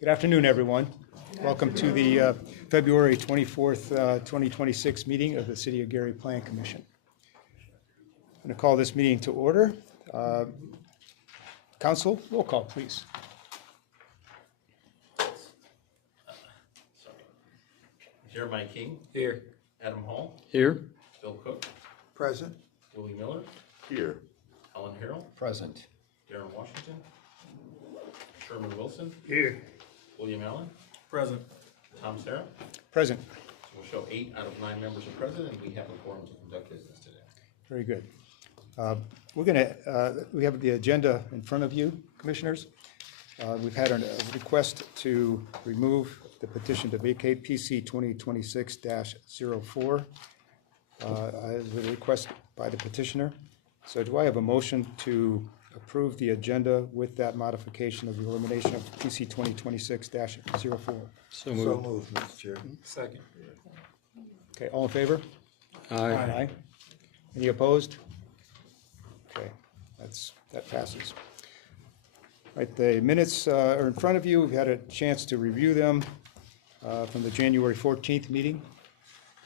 Good afternoon, everyone. Welcome to the February 24th, 2026 meeting of the City of Gary Plan Commission. I'm going to call this meeting to order. Council, roll call, please. Jeremiah King. Here. Adam Hall. Here. Bill Cook. Present. Willie Miller. Here. Alan Harrell. Present. Darren Washington. Sherman Wilson. Here. William Allen. Present. Tom Sarah. Present. So we'll show 8 out of 9 members are present, and we have a quorum to conduct business today. Very good. We have the agenda in front of you, Commissioners. We've had a request to remove the petition to vacate PC 2026-04 as a request by the petitioner. So do I have a motion to approve the agenda with that modification of the elimination of PC 2026-04? So So moved, Mr. Chair. Second. Okay, all in favor? Aye. Any opposed? Okay, that passes. All right, the minutes are in front of you. We've had a chance to review them from the January 14th meeting.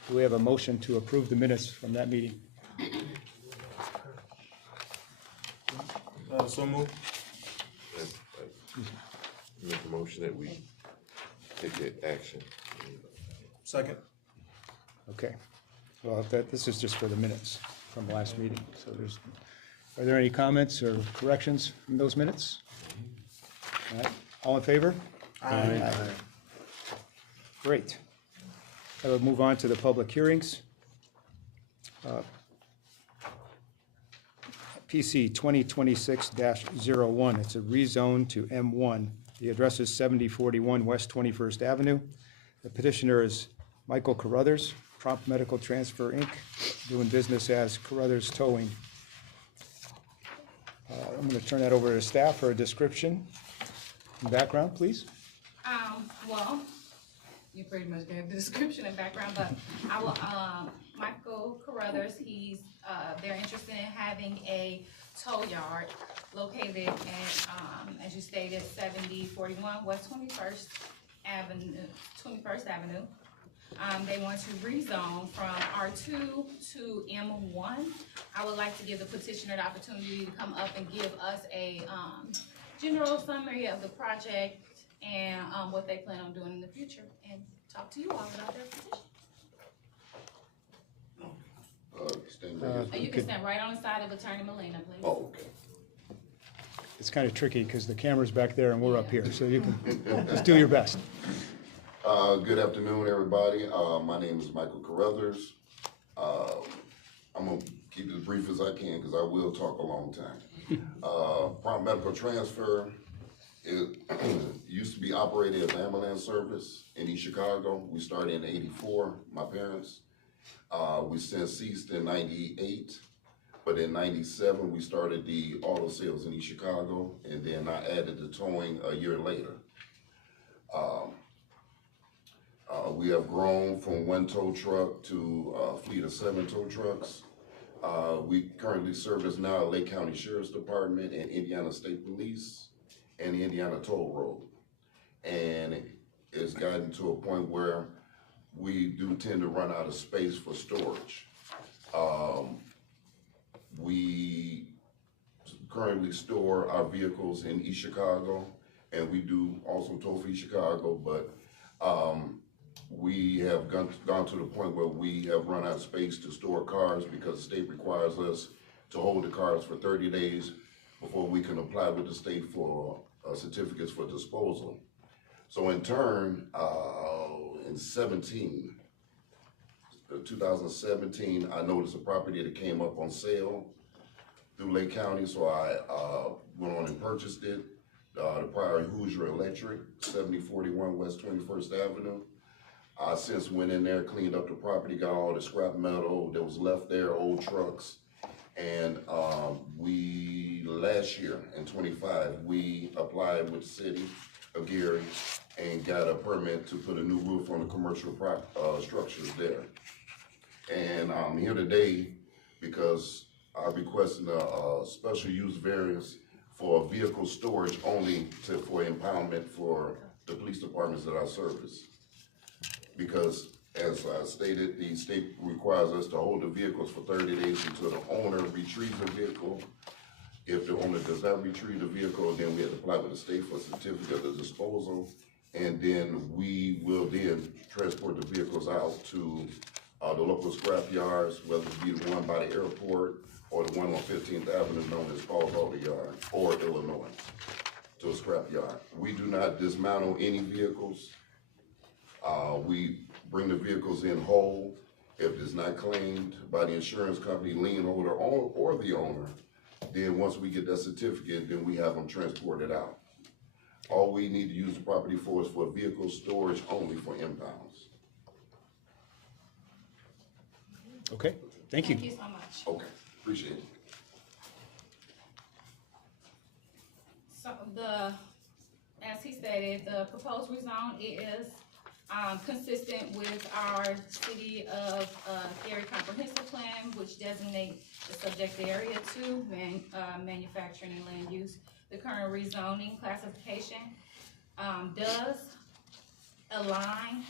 Do we have a motion to approve the minutes from that meeting? So moved. Make a motion that we take that action. Second. Okay, well, this is just for the minutes from last meeting. So are there any comments or corrections from those minutes? All right, all in favor? Aye. Great. I will move on to the public hearings. PC 2026-01, it's a rezone to M1. The address is 7041 West 21st Avenue. The petitioner is Michael Carruthers, Prompt Medical Transfer, Inc., doing business as Carruthers Towing. I'm going to turn that over to staff for a description and background, please. Well, you pretty much gave the description and background, but I will, Michael Carruthers, they're interested in having a tow yard located at, as you stated, 7041 West 21st Avenue. They want to rezone from R2 to M1. I would like to give the petitioner the opportunity to come up and give us a, general summary of the project and what they plan on doing in the future, and talk to you all about their petition. You can stand right on the side of Attorney Molina, please. Oh, okay. It's kind of tricky because the camera's back there and we're up here, so you can just do your best. Good afternoon, everybody. My name is Michael Carruthers. I'm gonna keep it as brief as I can because I will talk a long time. Prompt Medical Transfer used to be operated as an ambulance service in East Chicago. We started in '84, my parents. We since ceased in '98, but in '97 we started the auto sales in East Chicago, and then I added the towing a year later. We have grown from 1 tow truck to a fleet of 7 tow trucks. We currently service now Lake County Sheriff's Department and Indiana State Police and the Indiana Toll Road. And it's gotten to a point where we do tend to run out of space for storage. We currently store our vehicles in East Chicago, and we do also tow for East Chicago, but we have gone to the point where we have run out of space to store cars because the state requires us to hold the cars for 30 days before we can apply with the state for certificates for disposal. So in turn, in 2017, I noticed a property that came up on sale through Lake County, so I went on and purchased it. The prior Hoosier Electric, 7041 West 21st Avenue. I since went in there, cleaned up the property, got all the scrap metal that was left there, old trucks. And last year in '25, we applied with the city of Gary and got a permit to put a new roof on the commercial structures there. And I'm here today because I'm requesting a special use variance for vehicle storage only for impoundment for the police departments that I service. Because as I stated, the state requires us to hold the vehicles for 30 days until the owner retrieves the vehicle. If the owner does not retrieve the vehicle, then we have to apply with the state for a certificate of disposal. And then we will then transport the vehicles out to the local scrap yards, whether it be the one by the airport or the one on 15th Avenue known as Paul's Auto Yard, or Illinois, to a scrap yard. We do not dismantle any vehicles. We bring the vehicles in whole. If it's not claimed by the insurance company, lien holder, or the owner, then once we get that certificate, then we have them transported out. All we need to use the property for is for vehicle storage only for impounds. Okay, thank you. Thank you so much. Okay, appreciate it. So as he stated, the proposed rezone is consistent with our city of Gary comprehensive plan, which designates the subject area to manufacturing and land use. The current rezoning classification does align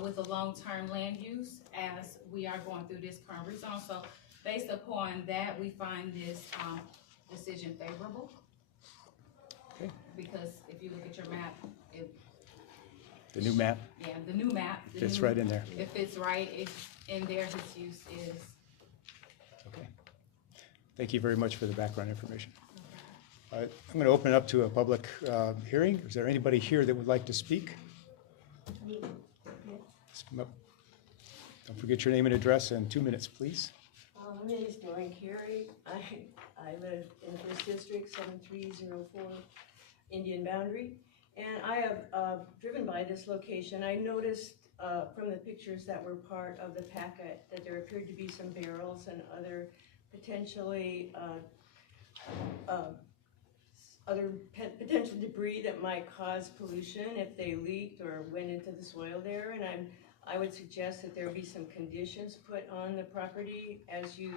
with the long-term land use as we are going through this current rezone. So based upon that, we find this decision favorable. Okay. Because if you look at your map, The new map yeah, the new map. fits right in there. It fits right in there, his use is. Okay. Thank you very much for the background information. I'm going to open it up to a public hearing. Is there anybody here that would like to speak? Come up. Don't forget your name and address and 2 minutes, please. My name is Maureen Carey. I live in the First District, 7304 Indian Boundary. And I have driven by this location. I noticed from the pictures that were part of the packet that there appeared to be some barrels and other potentially potential debris that might cause pollution if they leaked or went into the soil there. And I would suggest that there be some conditions put on the property as you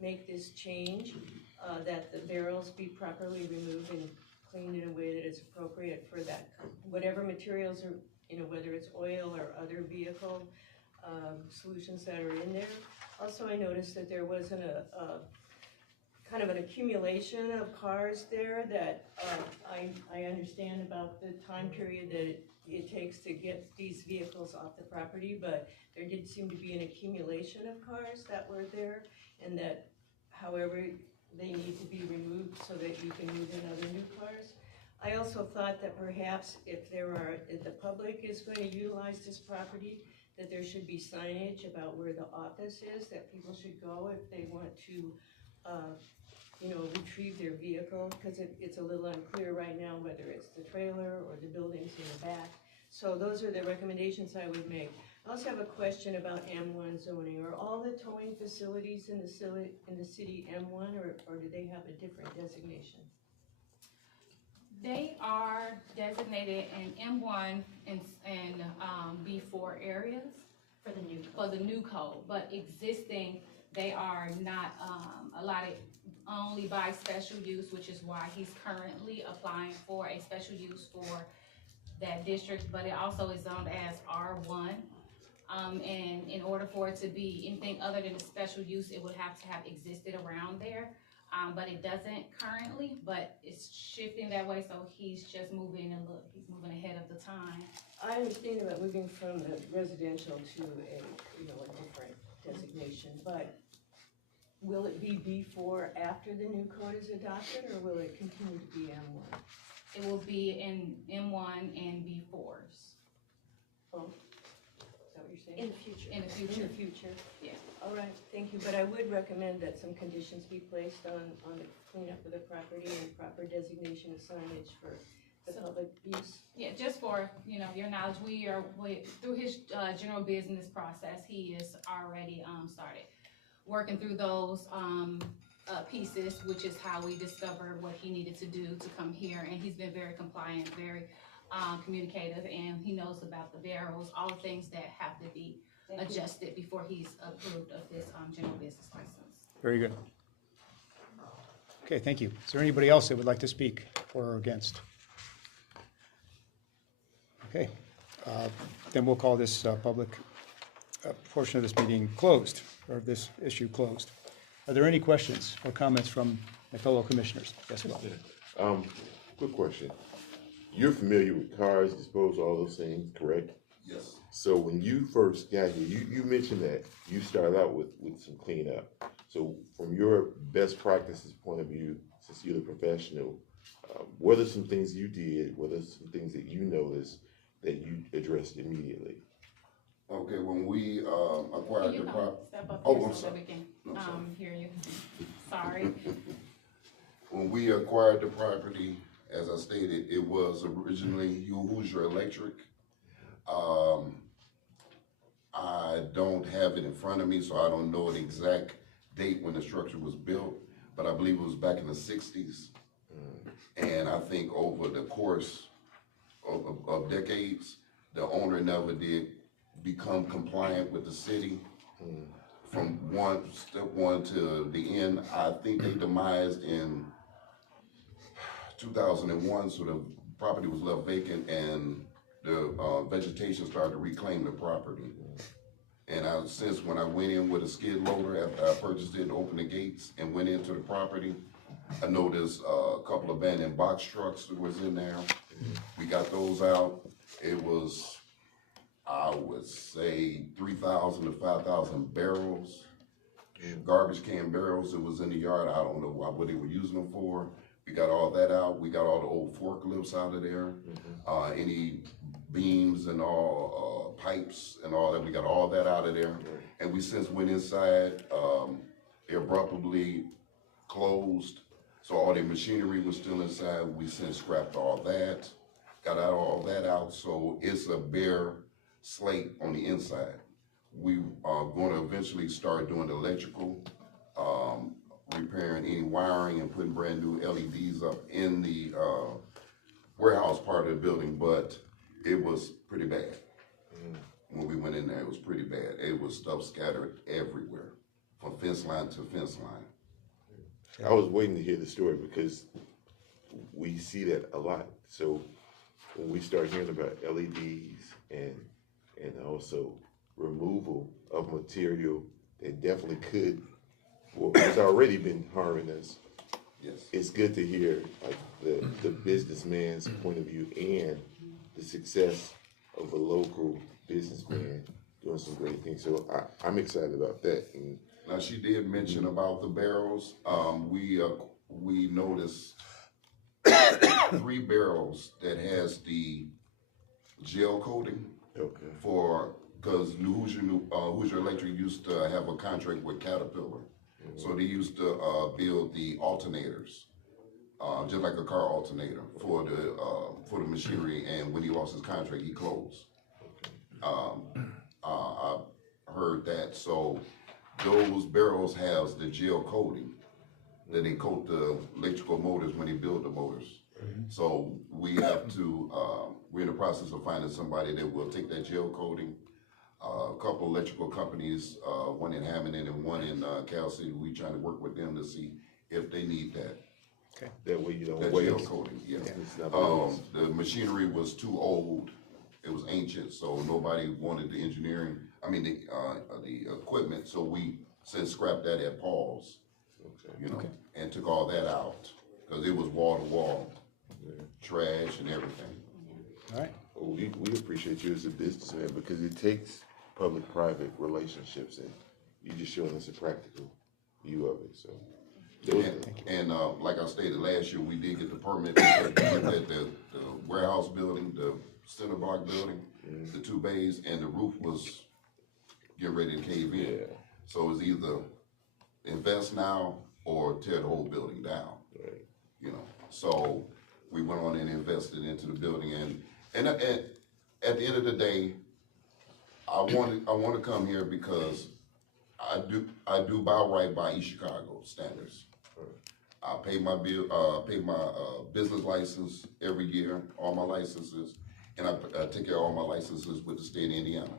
make this change, that the barrels be properly removed and cleaned in a way that is appropriate for that, whatever materials are, whether it's oil or other vehicle solutions that are in there. Also, I noticed that there wasn't a kind of an accumulation of cars there that I understand about the time period that it takes to get these vehicles off the property, but there did seem to be an accumulation of cars that were there, and that however they need to be removed so that you can move in other new cars. I also thought that perhaps if the public is going to utilize this property, that there should be signage about where the office is, that people should go if they want to retrieve their vehicle, because it's a little unclear right now whether it's the trailer or the buildings in the back. So those are the recommendations I would make. I also have a question about M1 zoning. Are all the towing facilities in the city M1, or do they have a different designation? They are designated in M1 and B4 areas for the new code, but existing, they are not allotted only by special use, which is why he's currently applying for a special use for that district, but it also is zoned as R1. And in order for it to be anything other than a special use, it would have to have existed around there. But it doesn't currently, but it's shifting that way, so he's just moving he's moving ahead of the time. I understand about moving from the residential to a different designation, but will it be B4 after the new code is adopted, or will it continue to be M1? It will be in M1 and B4s. Oh, is that what you're saying? In the future. In the future. Yeah. All right, thank you, but I would recommend that some conditions be placed on the cleanup of the property and proper designation of signage for the public use. Yeah, just for, your knowledge, through his general business process, he is already started working through those pieces, which is how we discovered what he needed to do to come here. And he's been very compliant, very communicative, and he knows about the barrels, all the things that have to be adjusted before he's approved of this general business license. Very good. Okay, thank you. Is there anybody else that would like to speak for or against? Okay, then we'll call this public portion of this meeting closed, or this issue closed. Are there any questions or comments from my fellow commissioners? Yes, Will. Quick question. You're familiar with cars, disposal, all those things, correct? Yes. So when you first got here, you mentioned that you started out with some cleanup. So from your best practices point of view, since you're the professional, what are some things you did? What are some things that you noticed that you addressed immediately? Okay, when we Can acquired you the come property. step up Oh, here I'm so that sorry. we can, I'm sorry. hear you? Sorry. When we acquired the property, as I stated, it was originally Hoosier Electric. I don't have it in front of me, so I don't know the exact date when the structure was built, but I believe it was back in the 60s. And I think over the course of decades, the owner never did become compliant with the city. From step one to the end, I think they demised in 2001, so the property was left vacant and the vegetation started to reclaim the property. And since when I went in with a skid loader after I purchased it, opened the gates and went into the property, I noticed a couple abandoned box trucks that was in there. We got those out. It was, I would say, 3,000 to 5,000 barrels, garbage can barrels that was in the yard. I don't know what they were using them for. We got all that out. We got all the old forklifts out of there. Any beams and all pipes and all that. We got all that out of there. And we since went inside, it abruptly closed. So all the machinery was still inside. We since scrapped all that, got all that out. So it's a bare slate on the inside. We are going to eventually start doing the electrical, repairing any wiring and putting brand new LEDs up in the warehouse part of the building, but it was pretty bad. When we went in there, it was pretty bad. It was stuff scattered everywhere, from fence line to fence line. I was waiting to hear the story because we see that a lot. So when we start hearing about LEDs and also removal of material that definitely could, well, it's already been harming us. Yes. It's good to hear like the businessman's point of view and the success of a local businessman doing some great things. So I'm excited about that. And Now, she did mention about the barrels. We noticed 3 barrels that has the gel coating okay. because Hoosier Electric used to have a contract with Caterpillar. So they used to build the alternators, just like a car alternator for the machinery. And when he lost his contract, he closed. I heard that. So those barrels has the gel coating that they coat the electrical motors when they build the motors. So we have to, we're in the process of finding somebody that will take that gel coating. A couple electrical companies, one in Hammond and one in Cal City, we trying to work with them to see if they need that. Okay. That way you don't That waste. gel coating, yeah. It's not waste. The machinery was too old. It was ancient, so nobody wanted the engineering, the equipment, so we since scrapped that at Paul's, and took all that out, because it was wall to wall, trash and everything. All right. Well, we appreciate you as a businessman because it takes public-private relationships, and you just showing us a practical view of it. So, And like I stated last year, we did get the permit because we did that the warehouse building, the center block building, the 2 bays, and the roof was getting ready to cave in. Yeah. So it's either invest now or tear the whole building down. right. So we went on and invested into the building, and at the end of the day, I want to come here because I do buy right by East Chicago standards. I pay my bill, pay my business license every year, all my licenses, and I take care of all my licenses with the state of Indiana,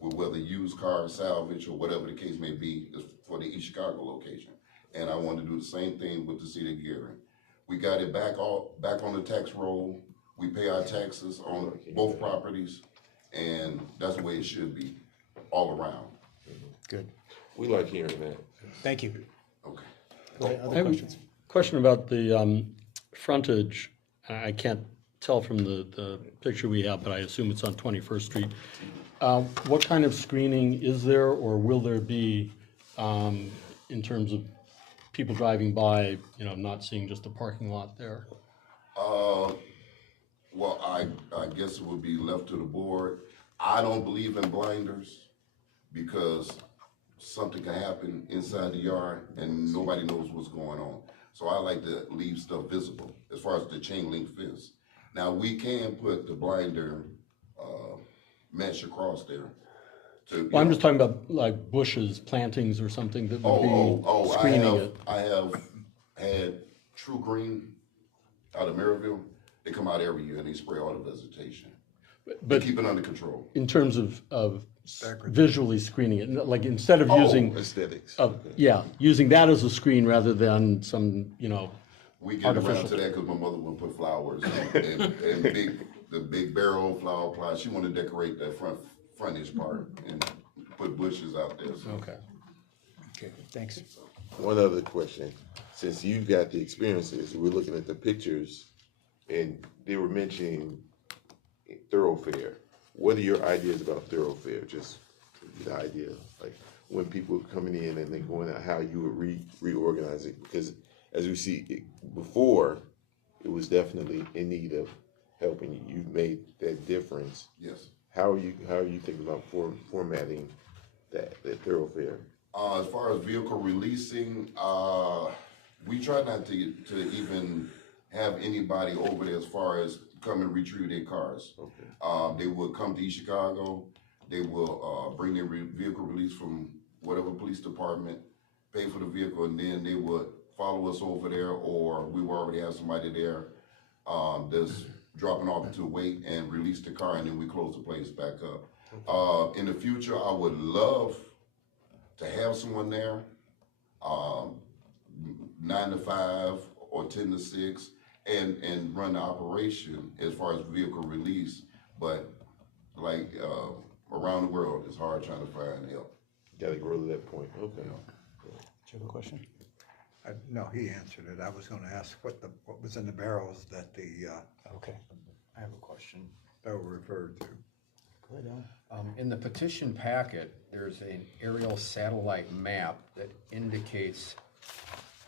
with whether used car, salvage, or whatever the case may be, is for the East Chicago location. And I want to do the same thing with the city of Gary. We got it back on the tax roll. We pay our taxes on both properties, and that's the way it should be, all around. Good. We like hearing that. Thank you. Okay. Go ahead, I other have questions? a question about the frontage. I can't tell from the picture we have, but I assume it's on 21st Street. What kind of screening is there, or will there be, in terms of people driving by, you know, not seeing just a parking lot there? Well, I guess it would be left to the board. I don't believe in blinders because something can happen inside the yard and nobody knows what's going on. So I like to leave stuff visible as far as the chain link fence. Now, we can put the blinder, mesh across there. Well, I'm just talking about like bushes, plantings or something that would be screening it. I have had True Green out of Maryville. They come out every year and they spray all the vegetation. They But keep it under control. in terms of visually screening it, like instead of using, Aesthetics. yeah, using that as a screen rather than some, you know, We get around artificial. to that because my mother would put flowers and the big barrel flower plot. She wanted to decorate that frontage part and put bushes out there. So. Okay. Okay, thanks. One other question, since you've got the experiences, we're looking at the pictures, and they were mentioning thoroughfare. What are your ideas about thoroughfare? Just the idea, like when people are coming in and they're going out, how you would reorganize it? Because as we see before, it was definitely in need of help, and you've made that difference. Yes. How are you thinking about formatting that thoroughfare? As far as vehicle releasing, we try not to even have anybody over there as far as come and retrieve their cars. Okay. They will come to East Chicago. They will bring their vehicle release from whatever police department, pay for the vehicle, and then they would follow us over there, or we will already have somebody there that's dropping off to wait and release the car, and then we close the place back up. In the future, I would love to have someone there, 9 to 5 or 10 to 6, and run the operation as far as vehicle release. But like around the world, it's hard trying to find help. Gotta grow to that point. Okay. Do you have a question? No, he answered it. I was gonna ask what was in the barrels that Okay. I have a question. that were referred to. Go ahead, Alan. In the petition packet, there's an aerial satellite map that indicates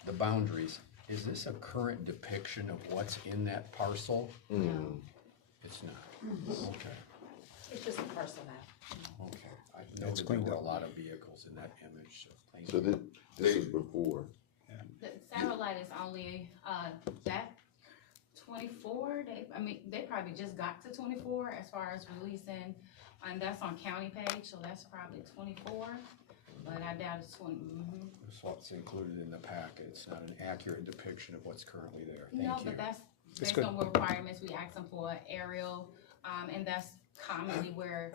the boundaries. Is this a current depiction of what's in that parcel? It's not. Okay, It's just a parcel map. okay. I know that there cleaned were a up. lot of vehicles in that image, so thank So you. this is before. The satellite is only, that 24, they probably just got to 24 as far as releasing, and that's on county page, so that's probably 24, but I doubt it's 20, That's what's included in the packet. It's not an accurate depiction of what's currently there. No, Thank you. but that's That's based good. on what requirements we ask them for aerial, and that's commonly where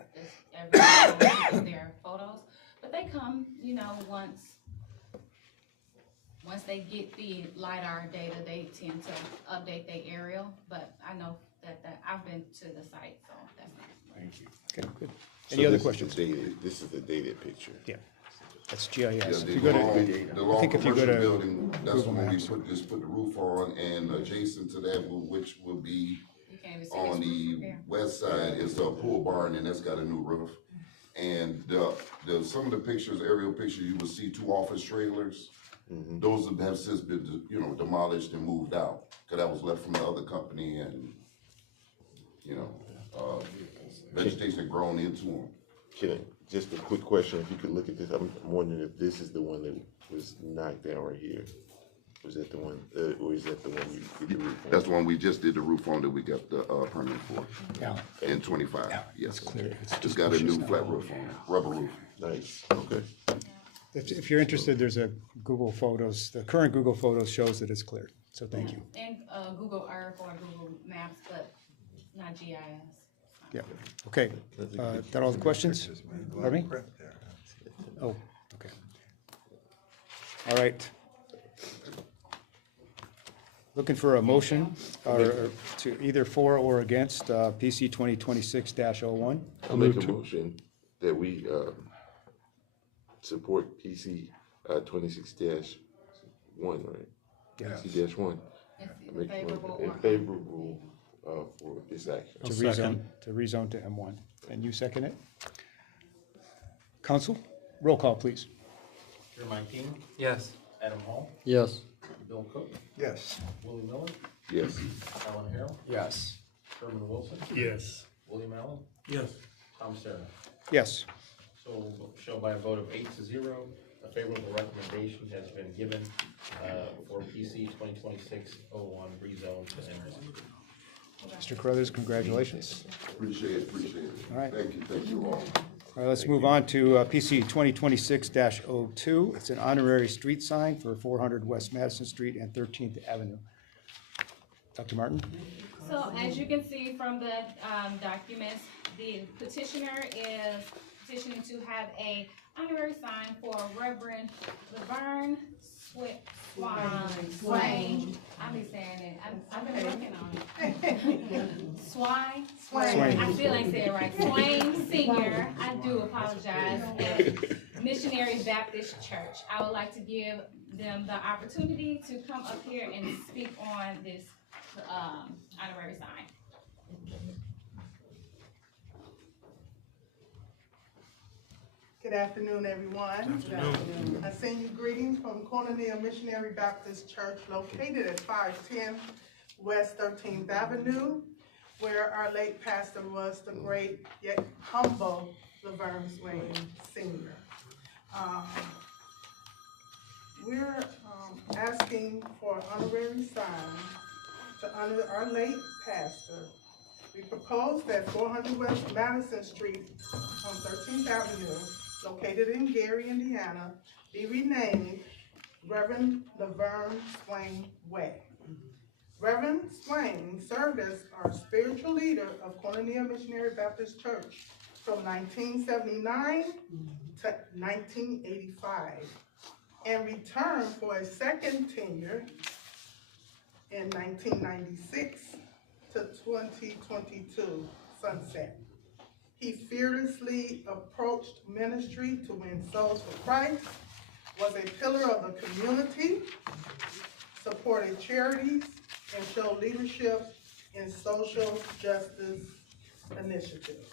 everybody get their photos. But they come, you know, once they get the LiDAR data, they tend to update their aerial, but I know that I've been to the site, so that's not. Thank you. Okay, good. So Any other this is questions? This is the dated picture. Yeah, that's Yeah, GIS. If the you go to, long think if you go commercial to building, that's Google when we Maps. put the roof on, and adjacent to that, which will be You can't even see on this roof the from there. west side, is a pool barn, and that's got a new roof. And some of the pictures, aerial pictures, you will see 2 office trailers. Those have since been, demolished and moved out, because that was left from the other company, and, vegetation had grown into them. Just a quick question, if you could look at this, I'm wondering if this is the one that was knocked down right here. Was that the one, or is that the one you did the roof on? That's the one we just did the roof on that we got the permit for yeah, in 25, yes. clear. It's Just just got a bushes new now. flat roof on it, rubber roof. Nice, okay. If you're interested, there's a Google Photos, the current Google Photos shows that it's cleared, so thank you. And Google Earth or Google Maps, but not GIS. Yeah, okay. That all the questions? Pictures, man. A lot Pardon of me? prep there. Oh, okay. All right. Looking for a motion or to either for or against PC 2026-01. I'll make a motion that we, support PC, 26-1, right? Yes. PC-1. It's favorable In or favorable, for this action. To second. rezone to M1. And you second it? Council, roll call, please. Jeremiah King, Yes. Adam Hall, Yes. Bill Cook, Yes. Willie Miller, Yes. Alan Harrell, Yes. Sherman Wilson, Yes. William Allen, Yes. Tom Sarah. Yes. So we'll show by a vote of 8-0, a favorable recommendation has been given for PC 2026-01 rezone to M1. Mr. Carruthers, congratulations. Appreciate it. All right. Thank you all. All right, let's move on to PC 2026-02. It's an honorary street sign for 400 West Madison Street and 13th Avenue. Dr. Martin? So as you can see from the documents, the petitioner is petitioning to have a honorary sign for Reverend Laverne Swain. I'll be saying it. I've been working on it. Swain. I still ain't saying it right. Swain Senior. I do apologize. At Missionary Baptist Church. I would like to give them the opportunity to come up here and speak on this honorary sign. Good afternoon, everyone. I send you greetings from Cornelia Missionary Baptist Church located at 510 West 13th Avenue, where our late pastor was the great yet humble Laverne Swain Sr. We're asking for an honorary sign to honor our late pastor. We propose that 400 West Madison Street on 13th Avenue, located in Gary, Indiana, be renamed Reverend Laverne Swain Way. Reverend Swain served as our spiritual leader of Cornelia Missionary Baptist Church from 1979 to 1985 and returned for a second tenure in 1996 to 2022 sunset. He fearlessly approached ministry to win souls for Christ, was a pillar of the community, supported charities, and showed leadership in social justice initiatives.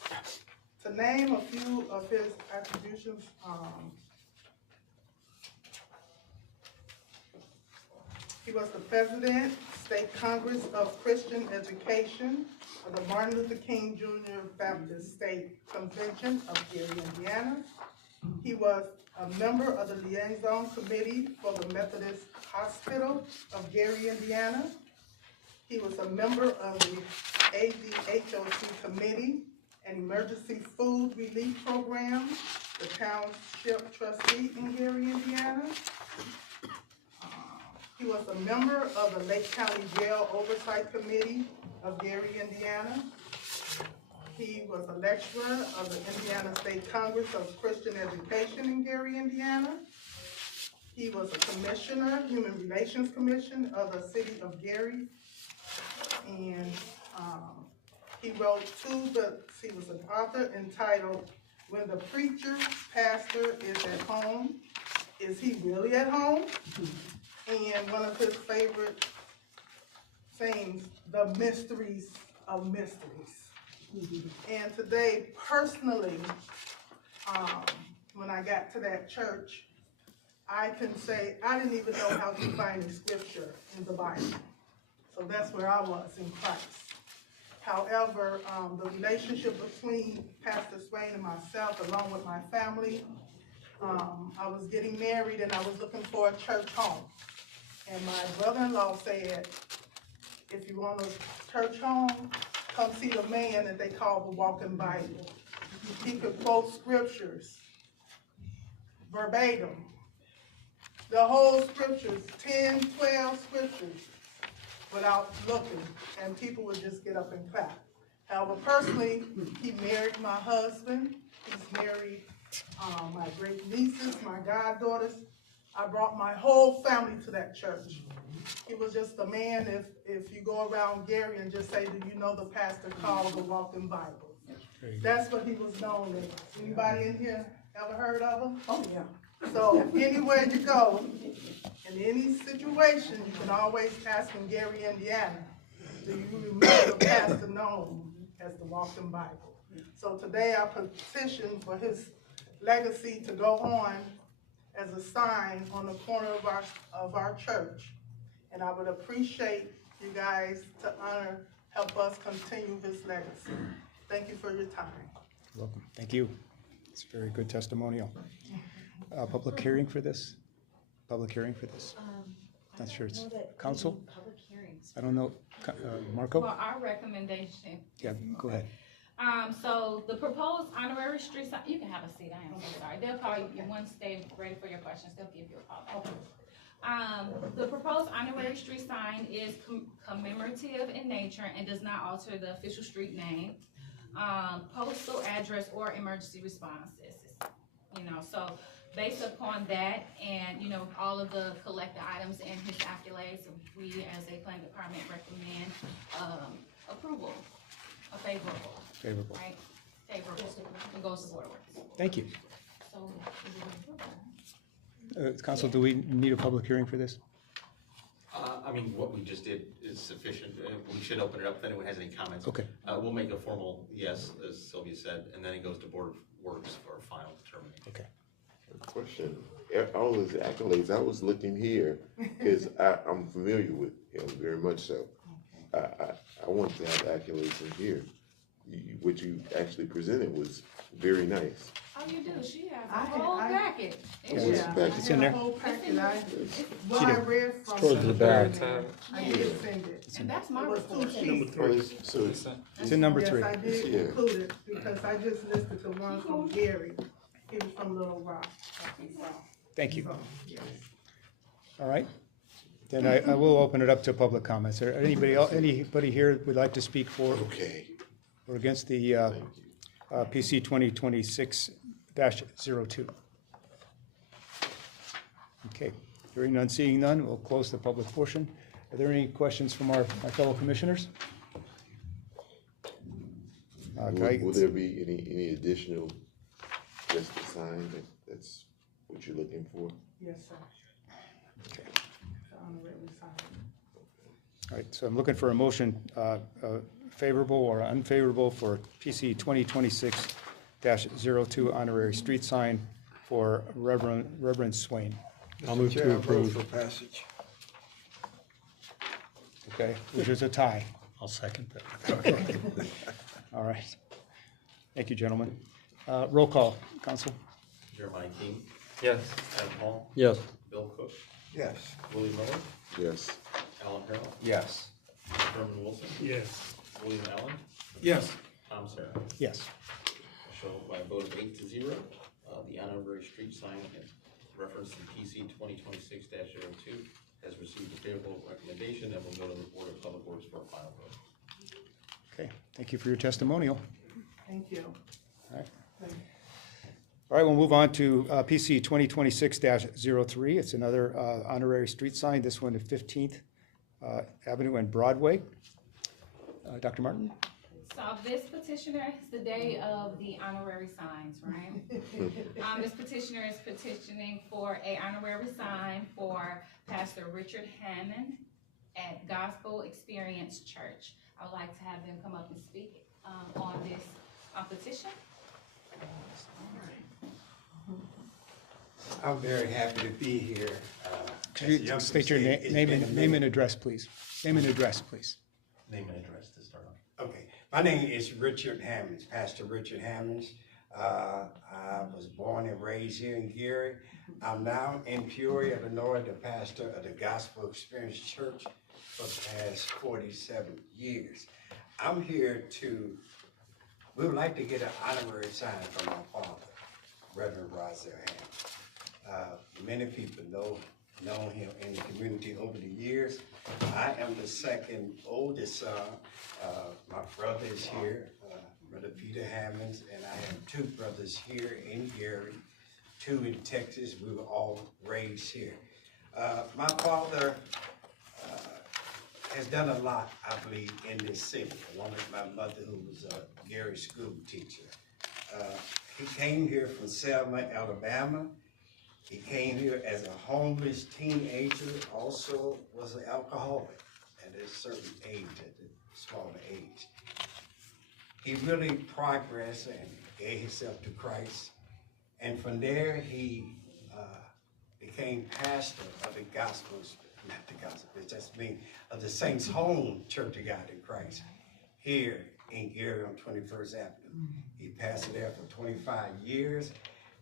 To name a few of his attributions, he was the President, State Congress of Christian Education of the Martin Luther King Jr. Baptist State Convention of Gary, Indiana. He was a member of the Liaison Committee for the Methodist Hospital of Gary, Indiana. He was a member of the ADHOC Committee and Emergency Food Relief Program, the Township Trustee in Gary, Indiana. He was a member of the Lake County Jail Oversight Committee of Gary, Indiana. He was a lecturer of the Indiana State Congress of Christian Education in Gary, Indiana. He was a commissioner, Human Relations Commission of the City of Gary. And he wrote 2 books. He was an author entitled, When the Preacher Pastor is at Home, Is He Really at Home? And one of his favorite sayings, The Mysteries of Mysteries. And today, personally, when I got to that church, I can say I didn't even know how to find a scripture in the Bible. So that's where I was in Christ. However, the relationship between Pastor Swain and myself, along with my family, I was getting married and I was looking for a church home. And my brother-in-law said, if you want a church home, come see the man that they call the Walking Bible. He could quote scriptures verbatim. The whole scriptures, 10, 12 scriptures, without looking, and people would just get up and clap. However, personally, he married my husband. He's married my great nieces, my goddaughters. I brought my whole family to that church. He was just a man, if you go around Gary and just say, do you know the pastor called the Walking Bible? That's what he was known as. Anybody in here ever heard of him? Oh, yeah. So anywhere you go, in any situation, you can always ask in Gary, Indiana, do you remember the pastor known as the Walking Bible? So today I petition for his legacy to go on as a sign on the corner of our church. And I would appreciate you guys to help us continue his legacy. Thank you for your time. You're welcome. Thank you. It's a very good testimonial. Public hearing for this? Public hearing for this? Not sure it's council? Public hearings. I don't know. Marco? For our recommendation, Yeah, go ahead. so the proposed honorary street sign, you can have a seat, I am so sorry. They'll call you, once they're ready for your questions, they'll give you a call. The proposed honorary street sign is commemorative in nature and does not alter the official street name, postal address, or emergency responses. So based upon that and, all of the collected items and his accolades, we as a planning department recommend approval, a favorable. Favorable. Right? Favorable. It goes to Board of Works. Thank you. So, is it approval? Council, do we need a public hearing for this? I mean, what we just did is sufficient. We should open it up if anyone has any comments. Okay. We'll make a formal yes, as Sylvia said, and then it goes to Board of Works for a final determination. Okay. Question, all his accolades, I was looking here, because I'm familiar with him very much so. I want to have accolades in here. What you actually presented was very nice. Oh, you do? She has a whole packet. What's the back? It's in there. The whole packet, what I read from. Towards the back. I did send it. And that's my It was two report. sheets. So It's in number 3. Yes, I did Yeah. include it, because I just listed the one from Gary. He was from Little Rock. Thank you. So, yes. All right. Then I will open it up to public comments. Are anybody here would like to speak for okay, or against the PC 2026-02? Okay, hearing none, seeing none, we'll close the public portion. Are there any questions from our fellow commissioners? will there be any additional, just the sign, that's what you're looking for? Yes, sir. Okay. The honorary sign. All right, so I'm looking for a motion favorable or unfavorable for PC 2026-02 honorary street sign for Reverend Swain. I'll move Chair, to I vote approve. for passage. Okay, which is a tie. I'll second that. All right. Thank you, gentlemen. Roll call, Council. Jeremiah King. Yes. Adam Paul. Yes. Bill Cook. Yes. Willie Miller. Yes. Alan Harrell. Yes. Herman Wilson. Yes. William Allen. Yes. Tom Sarah. Yes. Show by a vote of 8-0, the honorary street sign referenced in PC 2026-02 has received a favorable recommendation and will go to the Board of Public Works for a final vote. Okay, thank you for your testimonial. Thank you. All right. All right, we'll move on to PC 2026-03. It's another honorary street sign, this one at 15th Avenue and Broadway. Dr. Martin? So this petitioner is the day of the honorary signs, right? This petitioner is petitioning for a honorary sign for Pastor Richard Hammond at Gospel Experience Church. I would like to have them come up and speak on this petition. I'm very happy to be here. Could you state your name and address, please? Name and address, please. Name and address to start off. Okay, my name is Richard Hammonds, Pastor Richard Hammonds. I was born and raised here in Gary. I'm now in Peoria, Illinois, the pastor of the Gospel Experience Church for the past 47 years. I'm here we would like to get an honorary sign from our father, Reverend Roselle Hammonds. Many people know him in the community over the years. I am the second oldest son. My brother is here, Brother Peter Hammonds, and I have two brothers here in Gary. two in Texas. We were all raised here. My father has done a lot, I believe, in this city, along with my mother, who was a Gary school teacher. He came here from Selma, Alabama. He came here as a homeless teenager, also was an alcoholic at a certain age, at a smaller age. He really progressed and gave himself to Christ. And from there, he became pastor of the gospel, not the gospel, it just means of the Saints Home Church of God in Christ here in Gary on 21st Avenue. He pastored there for 25 years.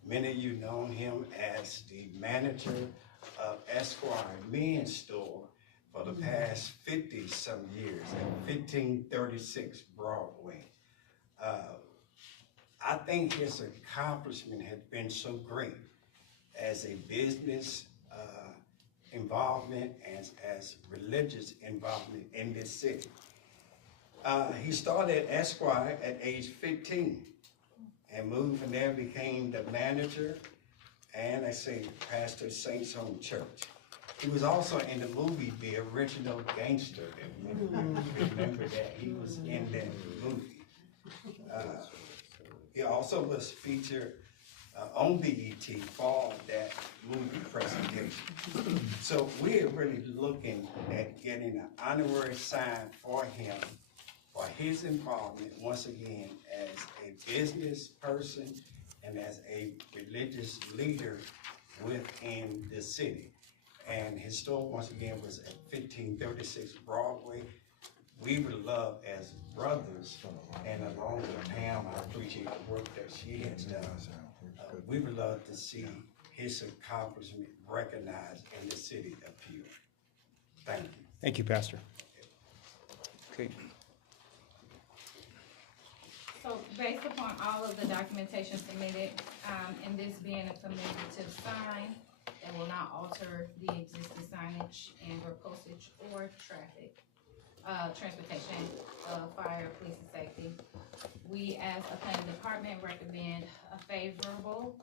Many of you know him as the manager of Esquire Men's Store for the past 50-some years at 1536 Broadway. I think his accomplishment has been so great as a business involvement and as religious involvement in this city. He started at Esquire at age 15 and moved from there, became the manager and pastor of Saints Home Church. He was also in the movie The Original Gangster. Remember that? He was in that movie. He also was featured on BET for that movie presentation. So we're really looking at getting an honorary sign for him for his involvement, once again, as a business person and as a religious leader within the city. And his store, once again, was at 1536 Broadway. We would love, as brothers, and along with Pam, I appreciate the work that she has done. We would love to see his accomplishment recognized in the city of Peoria. Thank you. Thank you, Pastor. Okay. So based upon all of the documentation submitted, and this being a commemorative sign that will not alter the existing signage and or postage or traffic, transportation, fire, police, and safety, we as a planning department recommend a favorable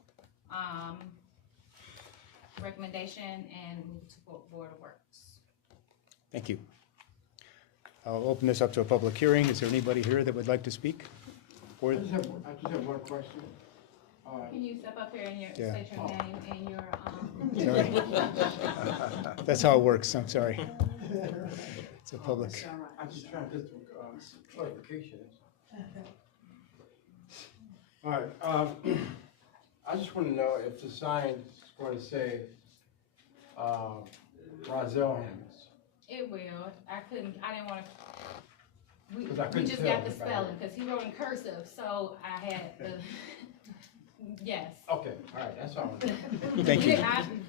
recommendation and move to Board of Works. Thank you. I'll open this up to a public hearing. Is there anybody here that would like to speak? I just have one question. Can you step up here and Yeah. state your name and your, Sorry. That's how it works. I'm sorry. It's a public. I'm just trying to get some clarification. All right, I just want to know if the sign is going to say, Rozelle Hammonds. it will, I didn't wanna, 'Cause I we couldn't just tell got the if I spelling, had- cause he wrote in cursive, so I had the, yes. Okay, all right, that's all. Thank you.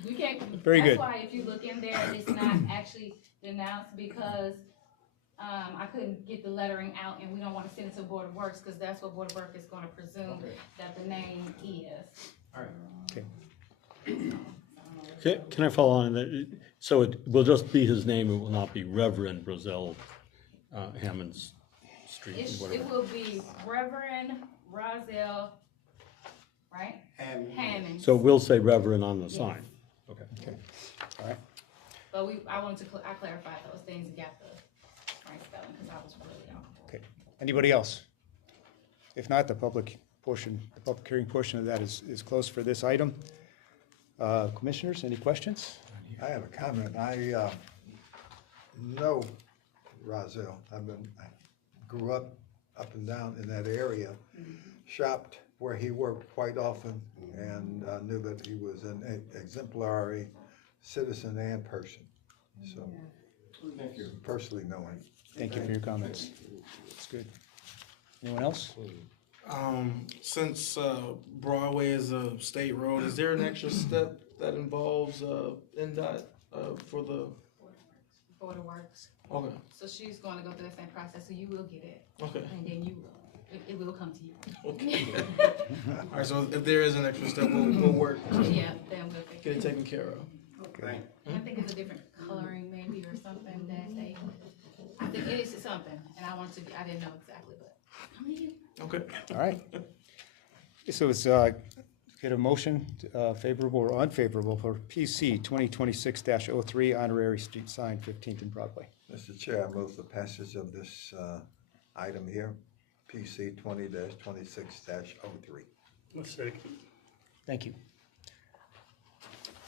We can't. Very good. That's why if you look in there, it's not actually denounced because, I couldn't get the lettering out and we don't wanna send it to Board of Works, cause that's what Board of Works is gonna presume Okay. that the name is. All right. Okay. Can I follow on that? So it will just be his name, it will not be Reverend Rozelle Hammonds Street, It whatever. will be Reverend Rozelle, right? Hammond. So we'll say Reverend on the sign. Okay. Okay. All right. But I wanted to, I clarified those things and got the right spelling, cause I was really on. Okay. Anybody else? If not, the public hearing portion of that is closed for this item. Commissioners, any questions? I have a comment. I know Rozelle. I grew up and down in that area, shopped where he worked quite often, and knew that he was an exemplary citizen and person. So, Thank you. personally know him. Thank you for your comments. That's good. Anyone else? Since Broadway is a state road, is there an extra step that involves NDOT for the? Board of Works. Okay. So she's going to go through the same process, so you will get it. Okay. And then it will come to you. Okay. All right. So if there is an extra step, we'll work. Yeah, then we'll fix Get it taken care of. Okay. I think it's a different coloring maybe or something that they, I think it is something, and I didn't know exactly, but. Okay. All right. So it's, get a motion, favorable or unfavorable for PC 2026-03 honorary street sign 15th and Broadway. Mr. Chair, I move the passage of this item here, PC 20-26-03. Thank you.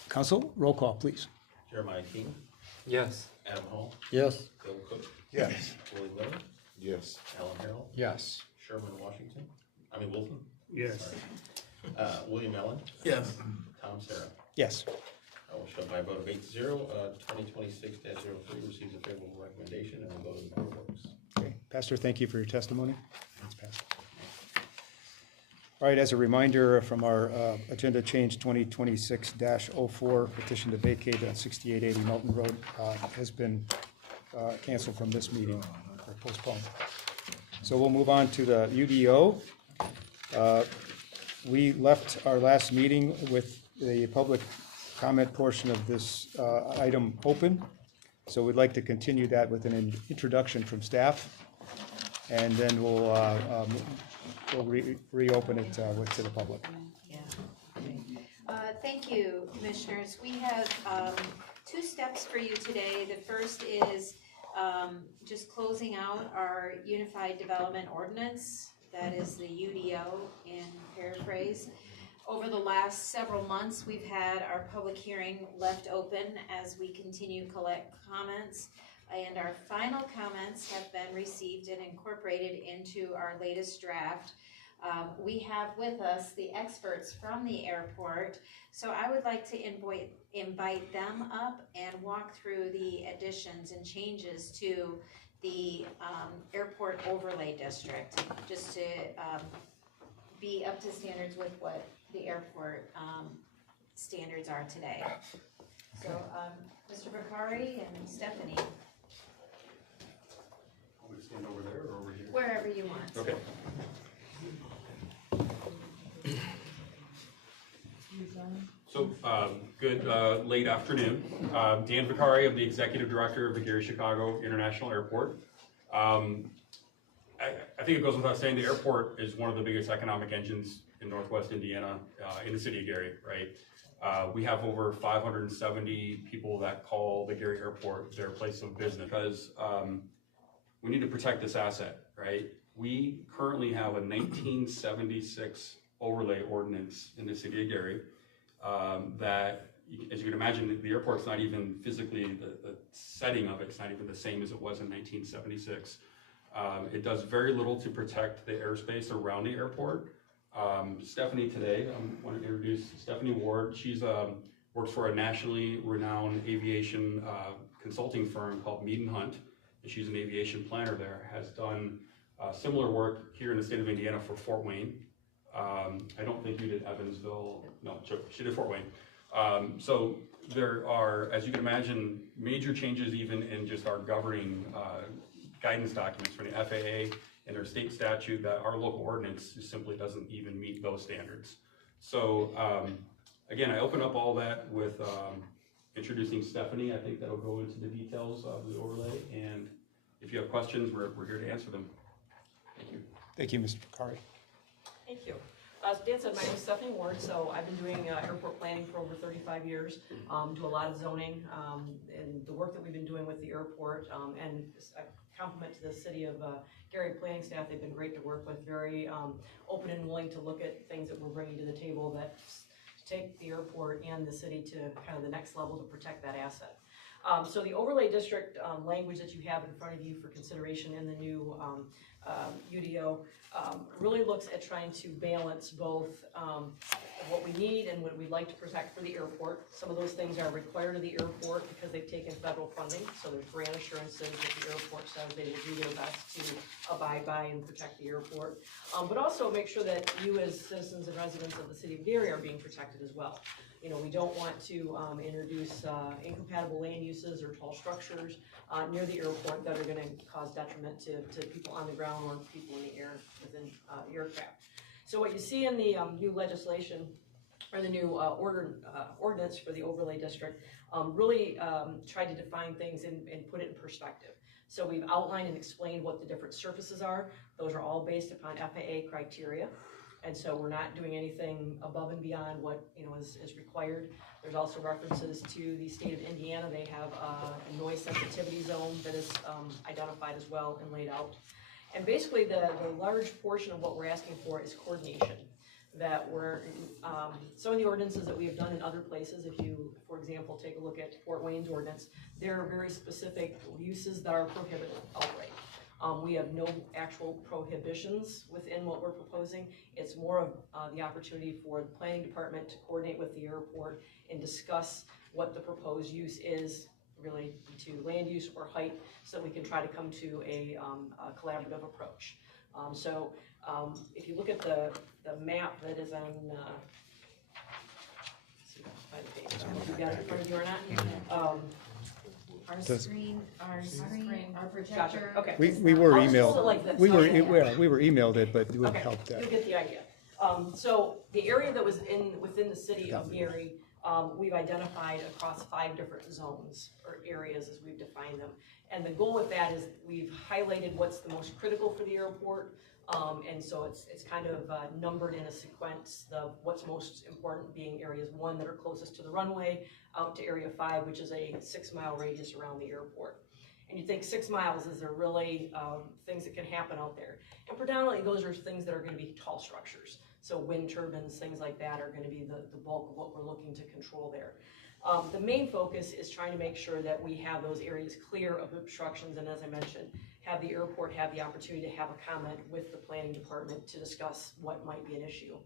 Council, roll call, please. Jeremiah King, Yes. Adam Hall, Yes. Bill Cook, Yes. Willie Miller, Yes. Alan Harrell, Yes. Sherman Wolfen. Yes. Sorry. William Allen, Yes. Tom Sarah. Yes. I will show by a vote of 8-0, 2026-03 receives a favorable recommendation and will go to the Board of Works. Okay, Pastor, thank you for your testimony. That's passed. All right, as a reminder from our agenda change 2026-04 petition to vacate on 6880 Melton Road has been canceled from this meeting or postponed. So we'll move on to the UDO. We left our last meeting with the public comment portion of this item open. So we'd like to continue that with an introduction from staff. And then we'll reopen it to the public. Yeah. Thank you, Commissioners. We have two steps for you today. The first is just closing out our Unified Development Ordinance. That is the UDO in paraphrase. Over the last several months, we've had our public hearing left open as we continue to collect comments. And our final comments have been received and incorporated into our latest draft. We have with us the experts from the airport, so I would like to invite them up and walk through the additions and changes to the airport overlay district, just to be up to standards with what the airport standards are today. So, Mr. Bakari and Stephanie. Want me to stand over there or over here? Wherever you want. Okay. So, good late afternoon. Dan Vicari, I'm the Executive Director of the Gary Chicago International Airport. I think it goes without saying the airport is one of the biggest economic engines in Northwest Indiana, in the city of Gary, right? We have over 570 people that call the Gary Airport their place of business because we need to protect this asset, right? We currently have a 1976 overlay ordinance in the city of Gary that, as you can imagine, the airport's not even physically, the setting of it's not even the same as it was in 1976. It does very little to protect the airspace around the airport. Stephanie today, I want to introduce Stephanie Ward. She's works for a nationally renowned aviation consulting firm called Mead & Hunt, and she's an aviation planner there, has done similar work here in the state of Indiana for Fort Wayne. I don't think you did Evansville, no, she did Fort Wayne. So there are, as you can imagine, major changes even in just our governing guidance documents for the FAA and their state statute that our local ordinance simply doesn't even meet those standards. So again, I open up all that with introducing Stephanie. I think that'll go into the details of the overlay, and if you have questions, we're here to answer them. Thank you. Thank you, Mr. Bakari. Thank you. As Dan said, my name is Stephanie Ward, so I've been doing airport planning for over 35 years, do a lot of zoning, and the work that we've been doing with the airport, and a compliment to the city of Gary planning staff. They've been great to work with, very open and willing to look at things that we're bringing to the table that take the airport and the city to kind of the next level to protect that asset. So the overlay district language that you have in front of you for consideration in the new UDO really looks at trying to balance both what we need and what we'd like to protect for the airport. Some of those things are required of the airport because they've taken federal funding, so there's grant assurances that the airport says they will do their best to abide by and protect the airport. But also make sure that you as citizens and residents of the city of Gary are being protected as well. You know, we don't want to introduce incompatible land uses or tall structures near the airport that are going to cause detriment to people on the ground or people in the air within aircraft. So what you see in the new legislation or the new ordinance for the overlay district really tried to define things and put it in perspective. So we've outlined and explained what the different surfaces are. Those are all based upon FAA criteria. And so we're not doing anything above and beyond what, is required. There's also references to the state of Indiana. They have a noise sensitivity zone that is identified as well and laid out. And basically the large portion of what we're asking for is coordination. That we're, some of the ordinances that we have done in other places, if you, for example, take a look at Fort Wayne's ordinance, there are very specific uses that are prohibited outright. We have no actual prohibitions within what we're proposing. It's more of the opportunity for the planning department to coordinate with the airport and discuss what the proposed use is related to land use or height, so that we can try to come to a collaborative approach. If you look at the map that is on, let's see, by the page, I don't know if you got it in front of you or not. Our Does- screen, our Gotcha, projector. okay. We were I'll just hold it emailed, like this. we were, Okay. we were emailed it, but it would Okay, help that. you'll get the idea. So the area that was within the city of Gary, we've identified across 5 different zones or areas as we've defined them. And the goal with that is we've highlighted what's the most critical for the airport. And so it's kind of numbered in a sequence of what's most important being areas 1 that are closest to the runway, out to area 5, which is a 6-mile radius around the airport. And you think 6 miles, is there really things that can happen out there? And predominantly those are things that are going to be tall structures. So wind turbines, things like that are going to be the bulk of what we're looking to control there. The main focus is trying to make sure that we have those areas clear of obstructions, and as I mentioned, have the airport have the opportunity to have a comment with the planning department to discuss what might be an issue.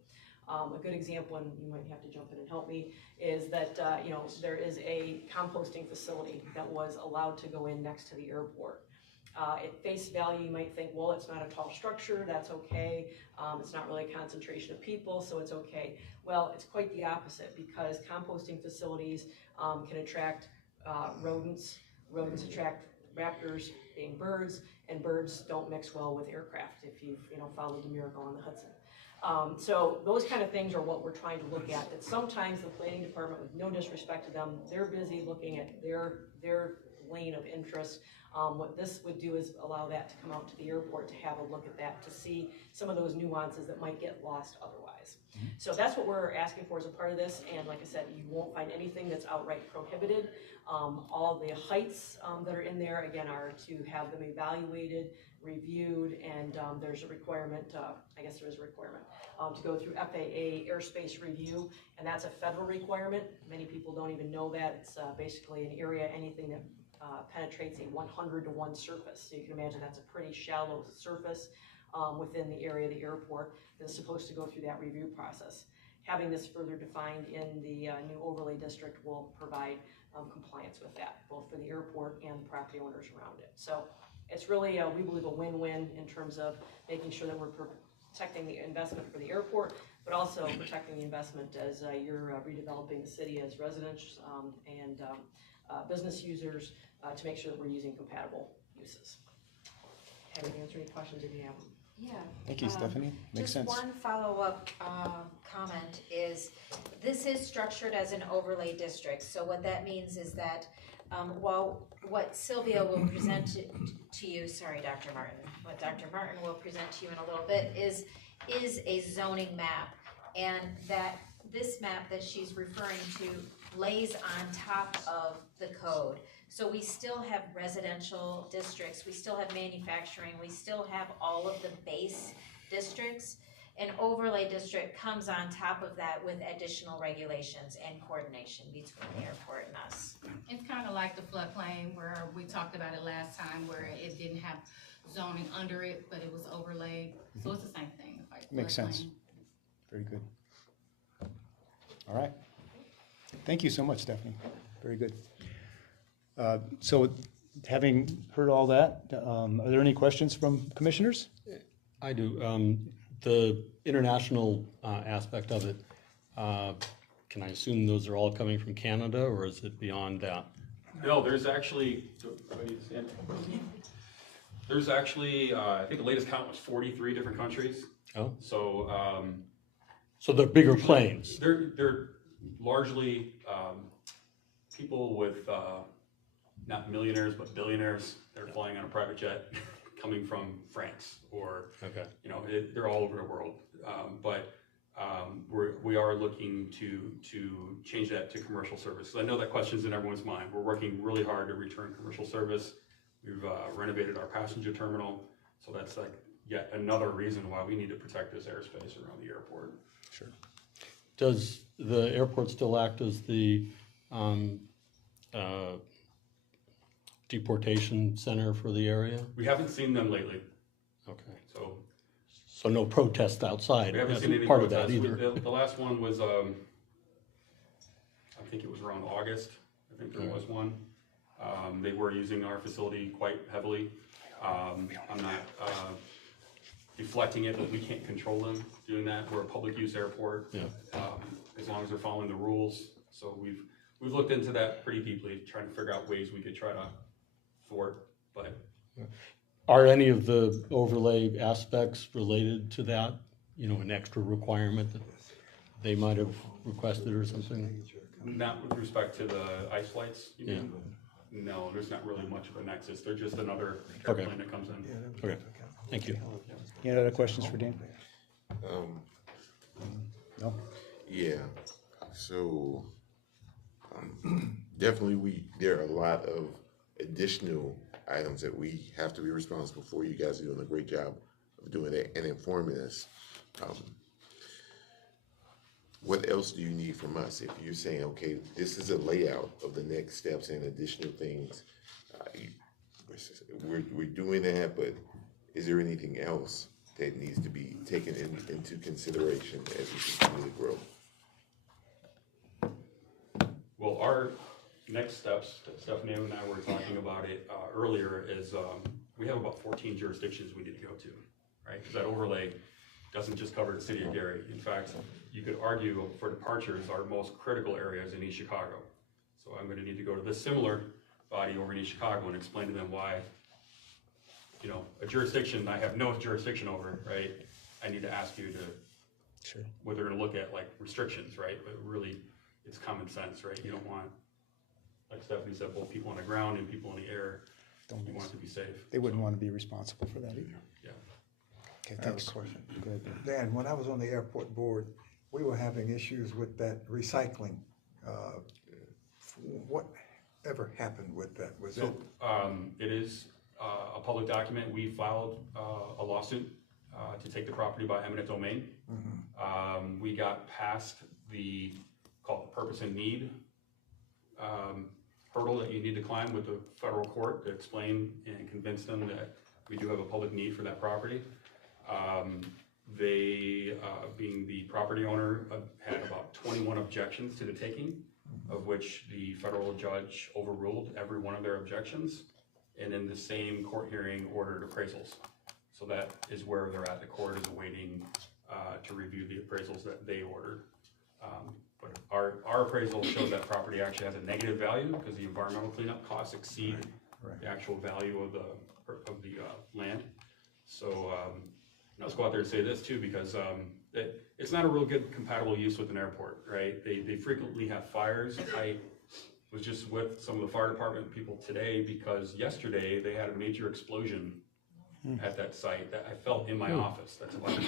A good example, and you might have to jump in and help me, is that there is a composting facility that was allowed to go in next to the airport. At face value, you might think, well, it's not a tall structure, that's okay. It's not really a concentration of people, so it's okay. Well, it's quite the opposite, because composting facilities can attract rodents. Rodents attract raptors, being birds, and birds don't mix well with aircraft, if you've followed the Miracle on the Hudson. So those kind of things are what we're trying to look at. That sometimes the planning department, with no disrespect to them, they're busy looking at their lane of interest. What this would do is allow that to come out to the airport to have a look at that, to see some of those nuances that might get lost otherwise. So that's what we're asking for as a part of this, and like I said, you won't find anything that's outright prohibited. All the heights that are in there, again, are to have them evaluated, reviewed, and there's a requirement, I guess there is a requirement, to go through FAA airspace review, and that's a federal requirement. Many people don't even know that. It's basically an area, anything that penetrates a 100-to-1 surface. So you can imagine that's a pretty shallow surface within the area of the airport that's supposed to go through that review process. Having this further defined in the new overlay district will provide compliance with that, both for the airport and the property owners around it. So it's really, we believe, a win-win in terms of making sure that we're protecting the investment for the airport, but also protecting the investment as you're redeveloping the city as residents and business users to make sure that we're using compatible uses. Happy to answer any questions if you have them. Yeah. Thank you, Stephanie. Makes sense. Just one follow-up comment is, this is structured as an overlay district. So what that means is that while what Sylvia will present to you, sorry, Dr. Martin, what Dr. Martin will present to you in a little bit is a zoning map. And that this map that she's referring to lays on top of the code. So we still have residential districts, we still have manufacturing, we still have all of the base districts. An overlay district comes on top of that with additional regulations and coordination between the airport and us. It's kind of like the floodplain where we talked about it last time, where it didn't have zoning under it, but it was overlaid. So it's the same thing. Like Makes sense. floodplain. Very good. All right. Thank you so much, Stephanie. Very good. So having heard all that, are there any questions from commissioners? I do. The international aspect of it, can I assume those are all coming from Canada, or is it beyond that? No, there's actually, I think the latest count was 43 different countries. Oh. So, so they're bigger planes. They're largely people with not millionaires but billionaires that are flying on a private jet, coming from France or, Okay. you know, they're all over the world. But we are looking to change that to commercial service. I know that question's in everyone's mind. We're working really hard to return commercial service. We've renovated our passenger terminal, so that's like yet another reason why we need to protect this airspace around the airport. Sure. Does the airport still act as the deportation center for the area? We haven't seen them lately. Okay. So no protest outside we haven't as seen any part of protests. that either? The last one was, I think it was around August. I think there was one. They were using our facility quite heavily. I'm not deflecting it, but we can't control them doing that. We're a public use airport. Yeah. As long as they're following the rules. So we've looked into that pretty deeply, trying to figure out ways we could try to thwart, but. Are any of the overlay aspects related to that? You know, an extra requirement that they might have requested or something? Not with respect to the ice flights, you mean? No, there's not really much of a nexus. They're just another airplane that comes in. Okay, thank you. Any other questions for Dan? No? Yeah, so, definitely there are a lot of additional items that we have to be responsible for. You guys are doing a great job of doing that and informing us. What else do you need from us? If you're saying, okay, this is a layout of the next steps and additional things, we're doing that, but is there anything else that needs to be taken into consideration as we continue to grow? Well, our next steps, Stephanie and I were talking about it earlier, is we have about 14 jurisdictions we need to go to, right? Because that overlay doesn't just cover the city of Gary. In fact, you could argue for departures, our most critical areas in East Chicago. So I'm gonna need to go to this similar body over in East Chicago and explain to them why, you know, a jurisdiction I have no jurisdiction over, right? I need to ask you to, Sure. what they're gonna look at, like restrictions, right? But really, it's common sense, right? You don't want, like Stephanie said, both people on the ground and people in the air. You want it to be safe. They wouldn't want to be responsible for that either. Yeah. Okay, I have a thanks. question. Go ahead. Dan, when I was on the airport board, we were having issues with that recycling. What ever happened with that? Was So, it is a public document. We filed a lawsuit to take the property by eminent domain. We got past the, called the purpose and need hurdle that you need to climb with the federal court to explain and convince them that we do have a public need for that property. They, being the property owner, had about 21 objections to the taking, of which the federal judge overruled every one of their objections, and in the same court hearing ordered appraisals. So that is where they're at. The court is awaiting to review the appraisals that they ordered. But our appraisal shows that property actually has a negative value because the environmental cleanup costs exceed the actual value of the land. So let's go out there and say this too, because it's not a real good compatible use with an airport, right? They frequently have fires. I was just with some of the fire department people today because yesterday they had a major explosion at that site that I felt in my office. That's about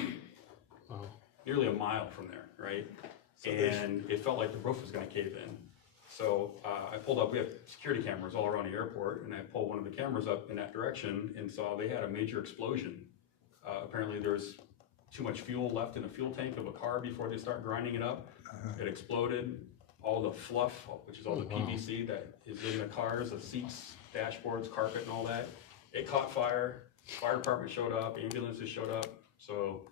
nearly a mile from there, right? And it felt like the roof was gonna cave in. So I pulled up, we have security cameras all around the airport, and I pulled one of the cameras up in that direction and saw they had a major explosion. Apparently there was too much fuel left in a fuel tank of a car before they start grinding it up. It exploded. All the fluff, which is all the PVC that is in the cars, the seats, dashboards, carpet and all that, it caught fire. Fire department showed up, ambulances showed up. So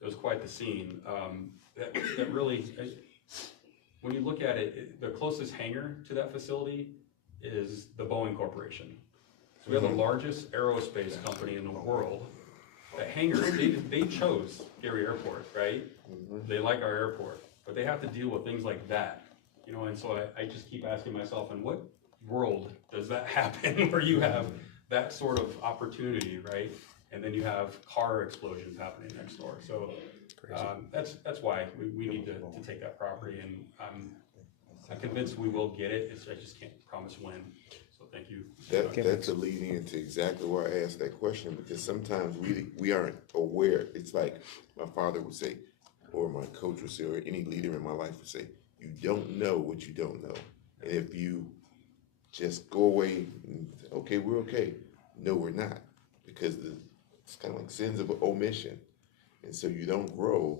it was quite the scene. That really, when you look at it, the closest hangar to that facility is the Boeing Corporation. So we have the largest aerospace company in the world. The hangar, they chose Gary Airport, right? They like our airport, but they have to deal with things like that, you know. And so I just keep asking myself, in what world does that happen where you have that sort of opportunity, right? And then you have car explosions happening next door. So that's why we need to take that property, and I'm convinced we will get it. I just can't promise when. So thank you. That's a lead into exactly why I asked that question, because sometimes we aren't aware. It's like my father would say, or my coach would say, or any leader in my life would say, you don't know what you don't know. And if you just go away and, okay, we're okay. No, we're not. Because it's kind of like sins of omission. And so you don't grow.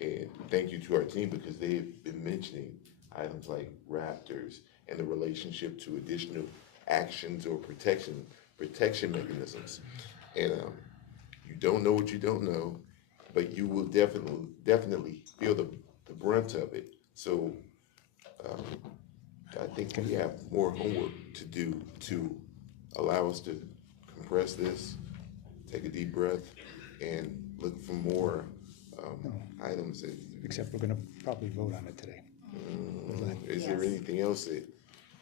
And thank you to our team, because they've been mentioning items like raptors and the relationship to additional actions or protection mechanisms. And you don't know what you don't know, but you will definitely feel the brunt of it. So I think we have more homework to do to allow us to compress this, take a deep breath, and look for more items. Except we're gonna probably vote on it today. Is there anything else that?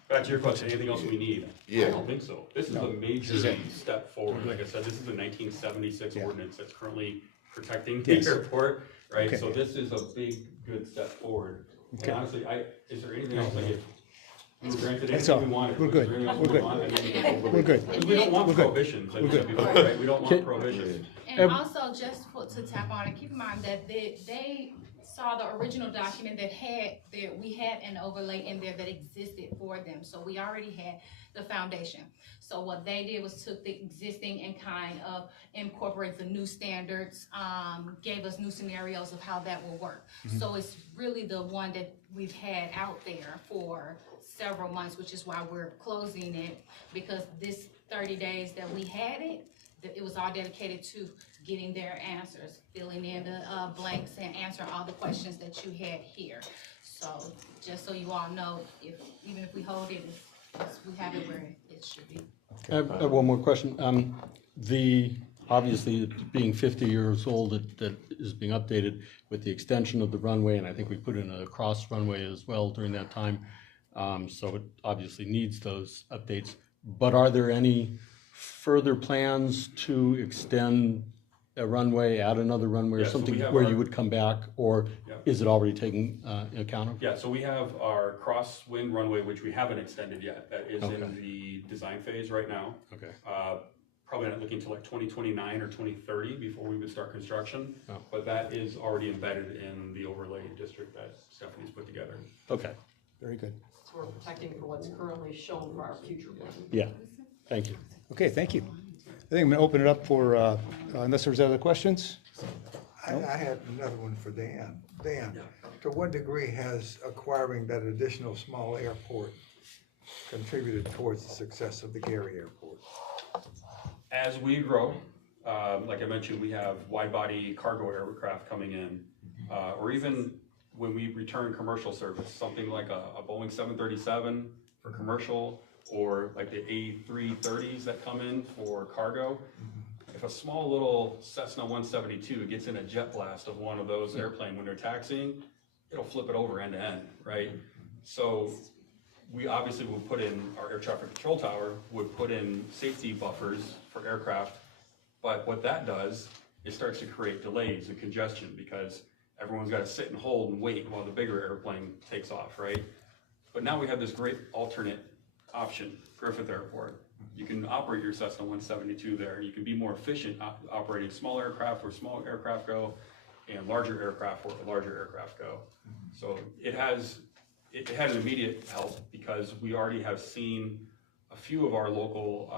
Back to your question, anything else we need? Yeah. I don't think so. This is No, a major this is it. step forward. Like I said, this is a 1976 ordinance that's currently protecting Yes. the airport, right? Okay. So this is a big, good step forward. And Okay. honestly, is there anything else, like if we were granted That's anything we all. wanted? We're was good. there anything else We're we good. wanted? I mean, We're good. Because we don't want We're good. prohibitions, like We're we said good. before, right? We don't want prohibitions. And also, just to tap on it, keep in mind that they saw the original document that we had an overlay in there that existed for them. So we already had the foundation. So what they did was took the existing and kind of incorporate the new standards, gave us new scenarios of how that will work. So it's really the one that we've had out there for several months, which is why we're closing it, because this 30 days that we had it was all dedicated to getting their answers, filling in the blanks and answering all the questions that you had here. So just so you all know, even if we hold it, we have it where it should be. I have one more question. Obviously, it being 50 years old, that is being updated with the extension of the runway, and I think we put in a cross runway as well during that time. So it obviously needs those updates. But are there any further plans to extend a runway, add another runway, or Yeah, so something we have where our- you would come back, or Yeah. is it already taken account of? Yeah, so we have our crosswind runway, which we haven't extended yet. That is in Okay. the design phase right now. Okay. Probably not looking to like 2029 or 2030 before we would start construction. Oh. But that is already embedded in the overlay district that Stephanie's put together. Okay, Very good. So we're protecting for what's currently shown for our future plan. yeah, thank you. Okay, thank you. I think I'm gonna open it up for, unless there's other questions? I had another one for Dan. Dan, to what degree has acquiring that additional small airport contributed towards the success of the Gary Airport? As we grow, like I mentioned, we have wide-body cargo aircraft coming in, or even when we return commercial service, something like a Boeing 737 for commercial, or like the A330s that come in for cargo. If a small little Cessna 172 gets in a jet blast of one of those airplanes when they're taxiing, it'll flip it over end to end, right? So we obviously will put in, our air traffic control tower would put in safety buffers for aircraft, but what that does, it starts to create delays and congestion because everyone's got to sit and hold and wait while the bigger airplane takes off, right? But now we have this great alternate option, Griffith Airport. You can operate your Cessna 172 there. You can be more efficient operating small aircraft where small aircraft go and larger aircraft where larger aircraft go. So it had an immediate help because we already have seen a few of our local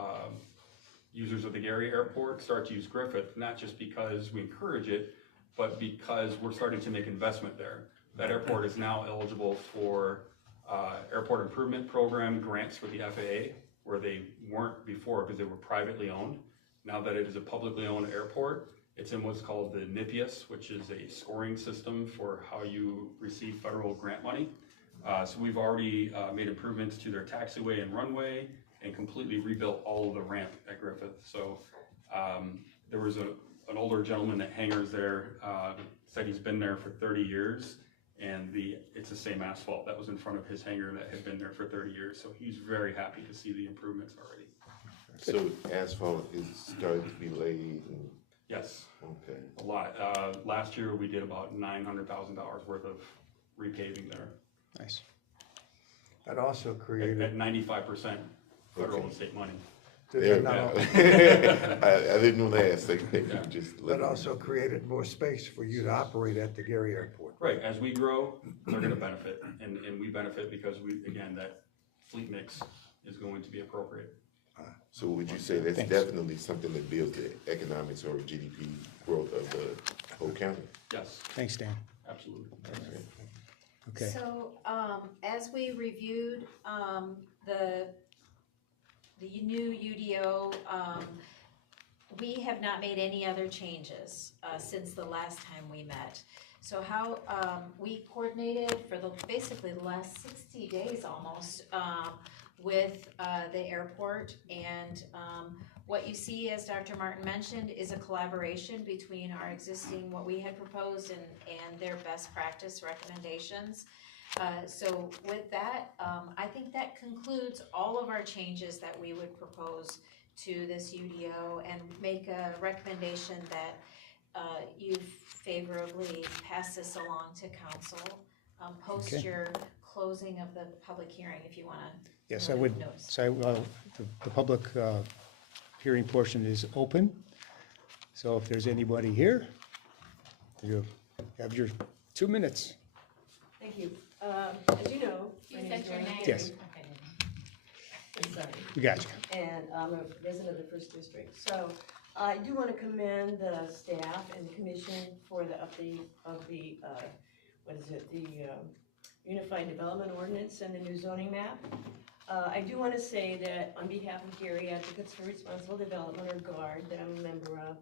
users of the Gary Airport start to use Griffith, not just because we encourage it, but because we're starting to make investment there. That airport is now eligible for Airport Improvement Program grants for the FAA, where they weren't before because they were privately owned. Now that it is a publicly owned airport, it's in what's called the NIPIAS, which is a scoring system for how you receive federal grant money. So we've already made improvements to their taxiway and runway and completely rebuilt all of the ramp at Griffith. So there was an older gentleman that hangars there, said he's been there for 30 years. And it's the same asphalt that was in front of his hangar that had been there for 30 years. So he's very happy to see the improvements already. So asphalt is starting to be laid and. Yes. Okay. A lot. Last year we did about $900,000 worth of repaving there. Nice. That also created. At 95% federal and state money. Did There, that not- I didn't want to ask, thank you, just let That me know. also created more space for you to operate at the Gary Airport. Right, as we grow, they're gonna benefit, and we benefit because we, again, that fleet mix is going to be appropriate. So would you say that's Thanks. definitely something that builds the economics or GDP growth of the whole county? Yes, Thanks, Dan. absolutely. Okay. So, as we reviewed, the new UDO, we have not made any other changes, since the last time we met. So how, we coordinated for basically the last 60 days almost, with, the airport. And, what you see, as Dr. Martin mentioned, is a collaboration between our existing, what we had proposed, and their best practice recommendations. So with that, I think that concludes all of our changes that we would propose to this UDO, and make a recommendation that you favorably pass this along to council. Post Okay. your closing of the public hearing if you want to. Yes, I would notice. say, well, the public hearing portion is open. So if there's anybody here, you have your 2 minutes. Thank you. As you know, my You name is said your Joanne name. Yes. I'm sorry. We got you. And I'm a resident of the First District. So I do want to commend the staff and the commission for the update of the, Unified Development Ordinance and the new zoning map. I do want to say that on behalf of Gary Advocates for Responsible Development, or GARD, that I'm a member of,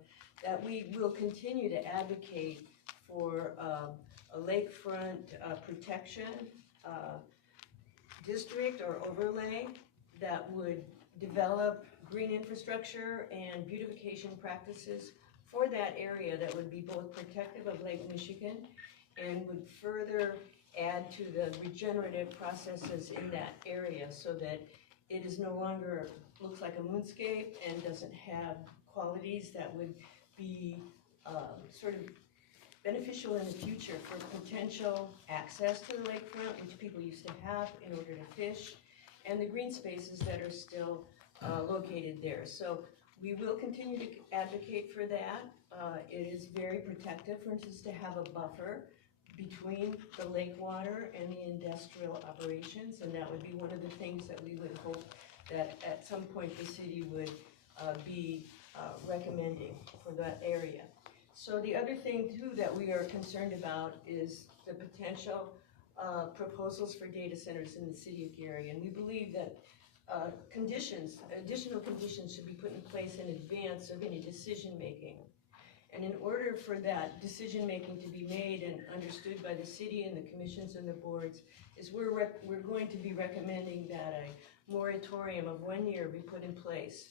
that we will continue to advocate for a lakefront protection district or overlay that would develop green infrastructure and beautification practices for that area that would be both protective of Lake Michigan and would further add to the regenerative processes in that area, so that it is no longer, looks like a moonscape and doesn't have qualities that would be sort of beneficial in the future for potential access to the lakefront, which people used to have in order to fish, and the green spaces that are still located there. So we will continue to advocate for that. It is very protective, for instance, to have a buffer between the lake water and the industrial operations, and that would be one of the things that we would hope that at some point the city would be recommending for that area. So the other thing too that we are concerned about is the potential proposals for data centers in the city of Gary, and we believe that additional conditions should be put in place in advance of any decision making. And in order for that decision making to be made and understood by the city and the commissions and the boards, is we're going to be recommending that a moratorium of 1 year be put in place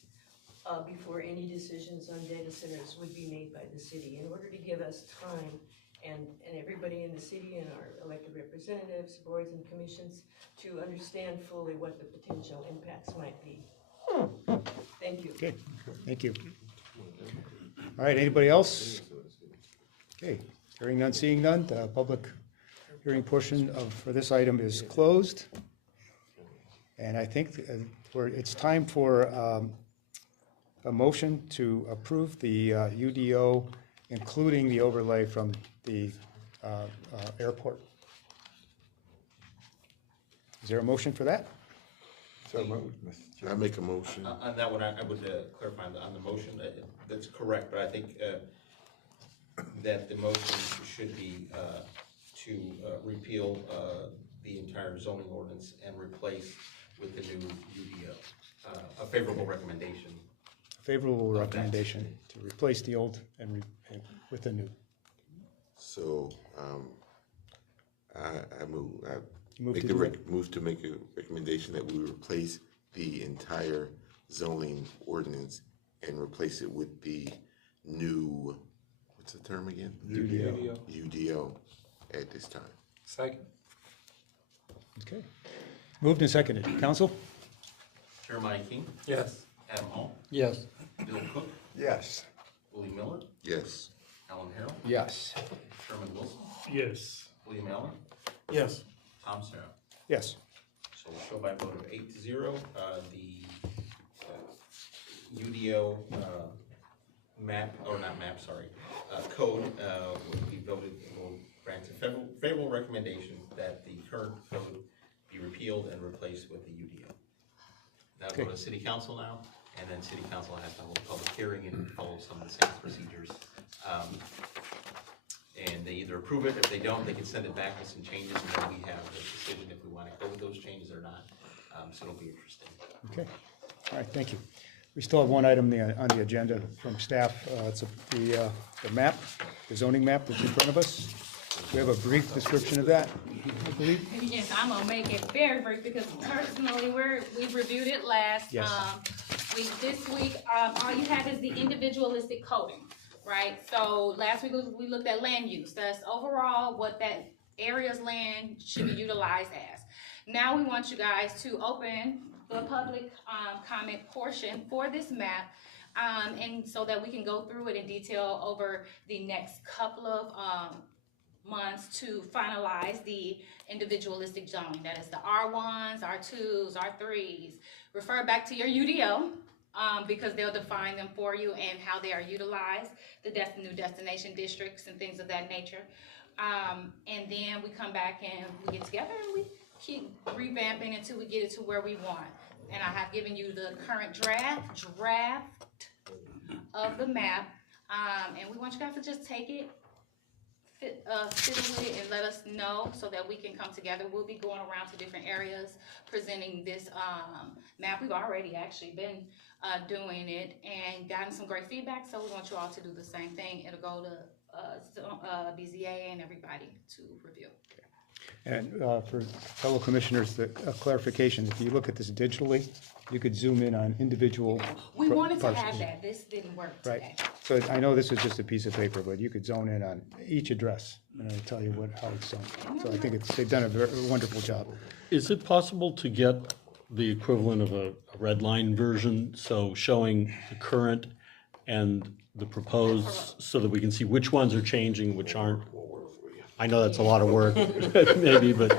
before any decisions on data centers would be made by the city, in order to give us time and everybody in the city and our elected representatives, boards and commissions to understand fully what the potential impacts might be. Thank you. Okay, thank you. All right, anybody else? Okay, hearing none, seeing none, the public hearing portion for this item is closed. And I think it's time for a motion to approve the UDO, including the overlay from the airport. Is there a motion for that? So moved, Mr. I Chairman. make a motion. On that one, I would clarify on the motion, that's correct, but I think that the motion should be to repeal the entire zoning ordinance and replace with the new UDO. A favorable recommendation. Favorable recommendation to replace the old and with the new. So, I move, Move make to the do it. move to make a recommendation that we replace the entire zoning ordinance and replace it with the new, what's the term again? UDO. UDO at this time. Second. Okay. Moved and seconded. Council? Jeremiah King, Yes. Adam Hall, Yes. Bill Cook, Yes. Willie Miller, Yes. Alan Harrell, Yes. Sherman Wilson, Yes. William Allen, Yes. Tom Sarah. Yes. So we'll show by a vote of 8-0, the UDO map, or not map, sorry, code, we voted, will grant a favorable recommendation that the current code be repealed and replaced with the UDO. That'll go to city council now, and then city council has to hold a public hearing and follow some of the same procedures. And they either approve it, if they don't, they can send it back with some changes, and then we have the decision if we want to go with those changes or not. So it'll be interesting. Okay, all right, thank you. We still have one item on the agenda from staff. It's the map, the zoning map that's in front of us. We have a brief description of that, I believe. Yes, I'm gonna make it very brief because personally, we reviewed it last Yes. week. This week, all you have is the individualistic coding, right? So last week we looked at land use. That's overall what that area's land should be utilized as. Now we want you guys to open the public comment portion for this map, and so that we can go through it in detail over the next couple of months to finalize the individualistic zoning. That is the R1s, R2s, R3s. Refer back to your UDO because they'll define them for you and how they are utilized, the new destination districts and things of that nature. And then we come back and we get together and we keep revamping until we get it to where we want. And I have given you the current draft of the map, and we want you guys to just take it, fiddle with it, and let us know so that we can come together. We'll be going around to different areas presenting this map. We've already actually been doing it and gotten some great feedback, so we want you all to do the same thing. It'll go to BZA and everybody to review. And for fellow commissioners, a clarification, if you look at this digitally, you could zoom in on individual We wanted to parcels. have that. This didn't work today. Right, so I know this is just a piece of paper, but you could zone in on each address, and it'll tell you how it's zoned. So I think they've done a wonderful job. Is it possible to get the equivalent of a red line version, so showing the current and the proposed, so that we can see which ones are changing, which aren't? I know that's a lot of work, maybe, but.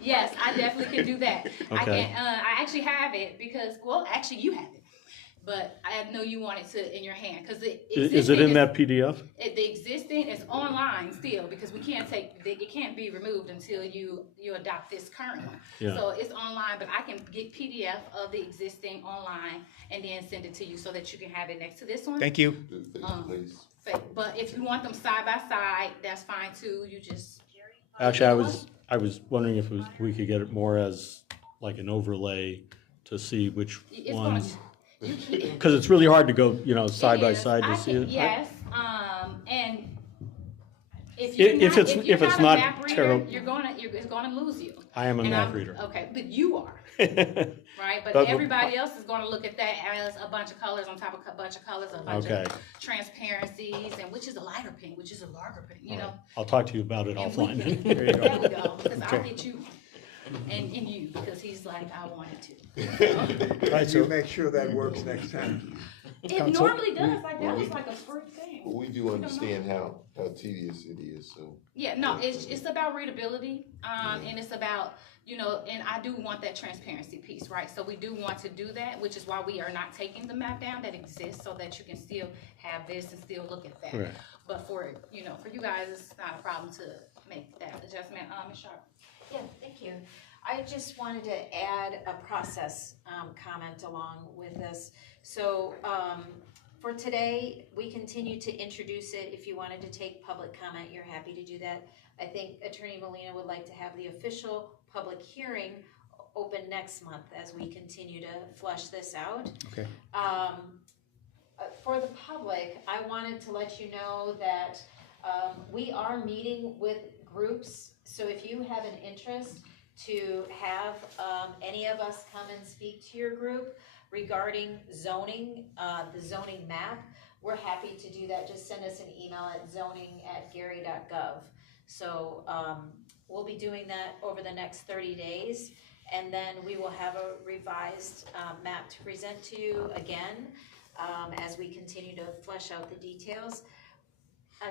Yes, I definitely can do that. I Okay. can. I actually have it because, well, actually you have it, but I know you want it to in your hand because Is it in that PDF? The existing is online still because we can't it can't be removed until you adopt this current one. Yeah. So it's online, but I can get PDF of the existing online and then send it to you so that you can have it next to this one. Thank you. But if you want them side by side, that's fine too. You just. Actually, I was wondering if we could get it more as like an overlay to see which It's ones. You can. Because it's really hard to go, side by It is. side I to see can- it. Yes, and if If it's not a map reader, terrible- it's gonna lose you. I am a And map I'm- reader. Okay, but you are, right? But But- everybody else is gonna look at that as a bunch of colors on top of a bunch of colors, a bunch Okay. of transparencies, and which is a lighter pink, which is a darker pink, you know? I'll talk to you about it And we offline. can- There you go. There we go, because I'll Okay. get you, and you, because he's like, I wanted to. All right, You so make sure that works next time. It Counsel? normally does, like, that was like a free thing. But we do understand how tedious it is, so. Yeah, no, it's about readability, and it's about, and I do want that transparency piece, right? So we do want to do that, which is why we are not taking the map down that exists so that you can still have this and still look at that. Right. But for you guys, it's not a problem to make that adjustment. Ms. Sharp? Yeah, thank you. I just wanted to add a process comment along with this. So for today, we continue to introduce it. If you wanted to take public comment, you're happy to do that. I think Attorney Molina would like to have the official public hearing open next month as we continue to flush this out. Okay. For the public, I wanted to let you know that we are meeting with groups. So if you have an interest to have any of us come and speak to your group regarding zoning, the zoning map, we're happy to do that. Just send us an email at zoning@gary.gov. So we'll be doing that over the next 30 days. And then we will have a revised map to present to you again as we continue to flesh out the details.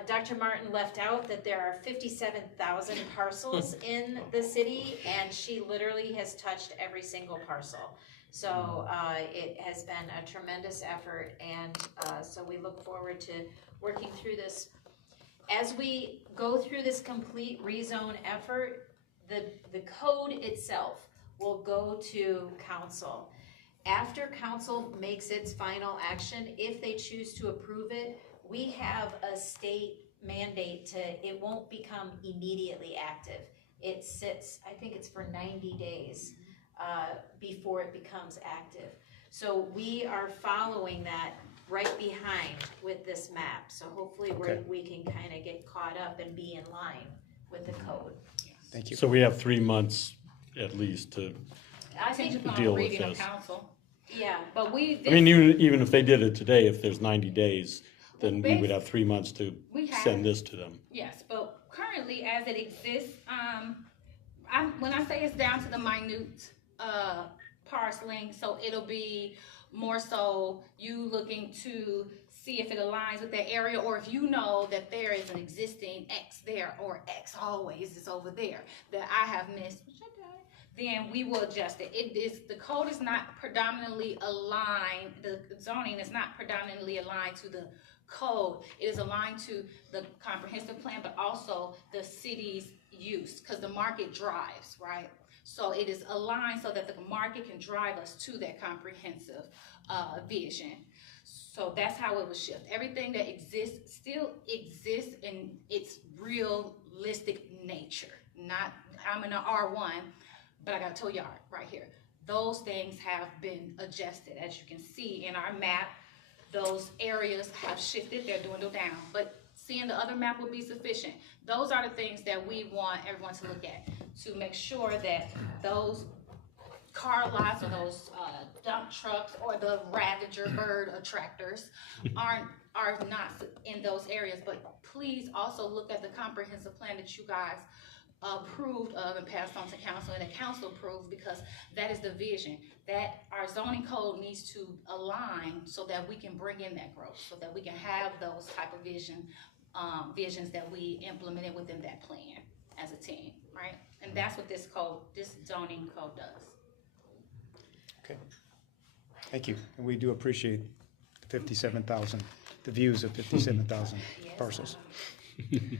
Dr. Martin left out that there are 57,000 parcels in the city, and she literally has touched every single parcel. So it has been a tremendous effort, and so we look forward to working through this. As we go through this complete rezone effort, the code itself will go to council. After council makes its final action, if they choose to approve it, we have a state mandate it won't become immediately active. It sits, I think it's for 90 days before it becomes active. So we are following that right behind with this map. So hopefully we can kind of get caught up and be in line with the code. Thank you. So we have 3 months at least to I think it's deal on with reading of this. council. Yeah. But we. I mean, even if they did it today, if there's 90 days, then we would have 3 months to We have- send this to them. Yes, but currently as it exists, when I say it's down to the minute parceling, so it'll be more so you looking to see if it aligns with that area, or if you know that there is an existing X there, or X always is over there that I have missed, then we will adjust it. The code is not predominantly aligned, the zoning is not predominantly aligned to the code. It is aligned to the comprehensive plan, but also the city's use, because the market drives, right? So it is aligned so that the market can drive us to that comprehensive vision. So that's how it will shift. Everything that exists still exists in its realistic nature. Not, I'm in an R1, but I got a tow yard right here. Those things have been adjusted. As you can see in our map, those areas have shifted, they're dwindled down. But seeing the other map would be sufficient. Those are the things that we want everyone to look at, to make sure that those car lots or those dump trucks or the Ravager bird attractors are not in those areas. But please also look at the comprehensive plan that you guys approved of and passed on to council, and the council approved, because that is the vision that our zoning code needs to align so that we can bring in that growth, so that we can have those type of visions that we implemented within that plan as a team, right? And that's what this zoning code does. Okay. Thank you. And we do appreciate the 57,000, the views of 57,000 parcels. And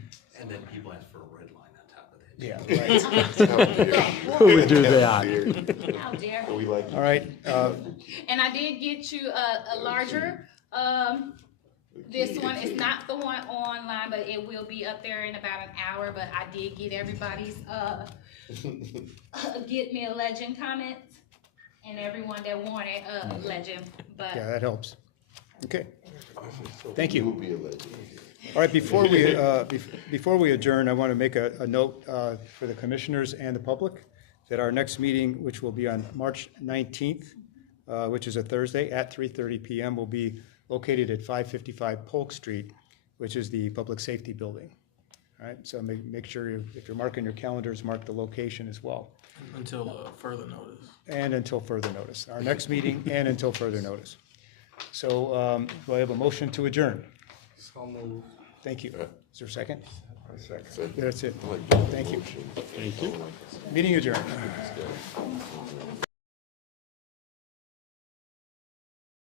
then people ask for a red line on top of that. Yeah, right. Who would do that? How dare. All right. And I did get you a larger, this one is not the one online, but it will be up there in about an hour. But I did get everybody's, get me a legend comment, and everyone that wanted a legend, but. Yeah, that helps. Okay. Thank you. All right, before we adjourn, I want to make a note for the commissioners and the public that our next meeting, which will be on March 19th, which is a Thursday at 3:30 p.m., will be located at 555 Polk Street, which is the Public Safety Building. All right, so make sure if you're marking your calendars, mark the location as well. Until further notice. And until further notice. Our next meeting and until further notice. So do I have a motion to adjourn? So moved. Thank you. Is there a second? A second. That's it. Thank you. Thank you. Meeting adjourned.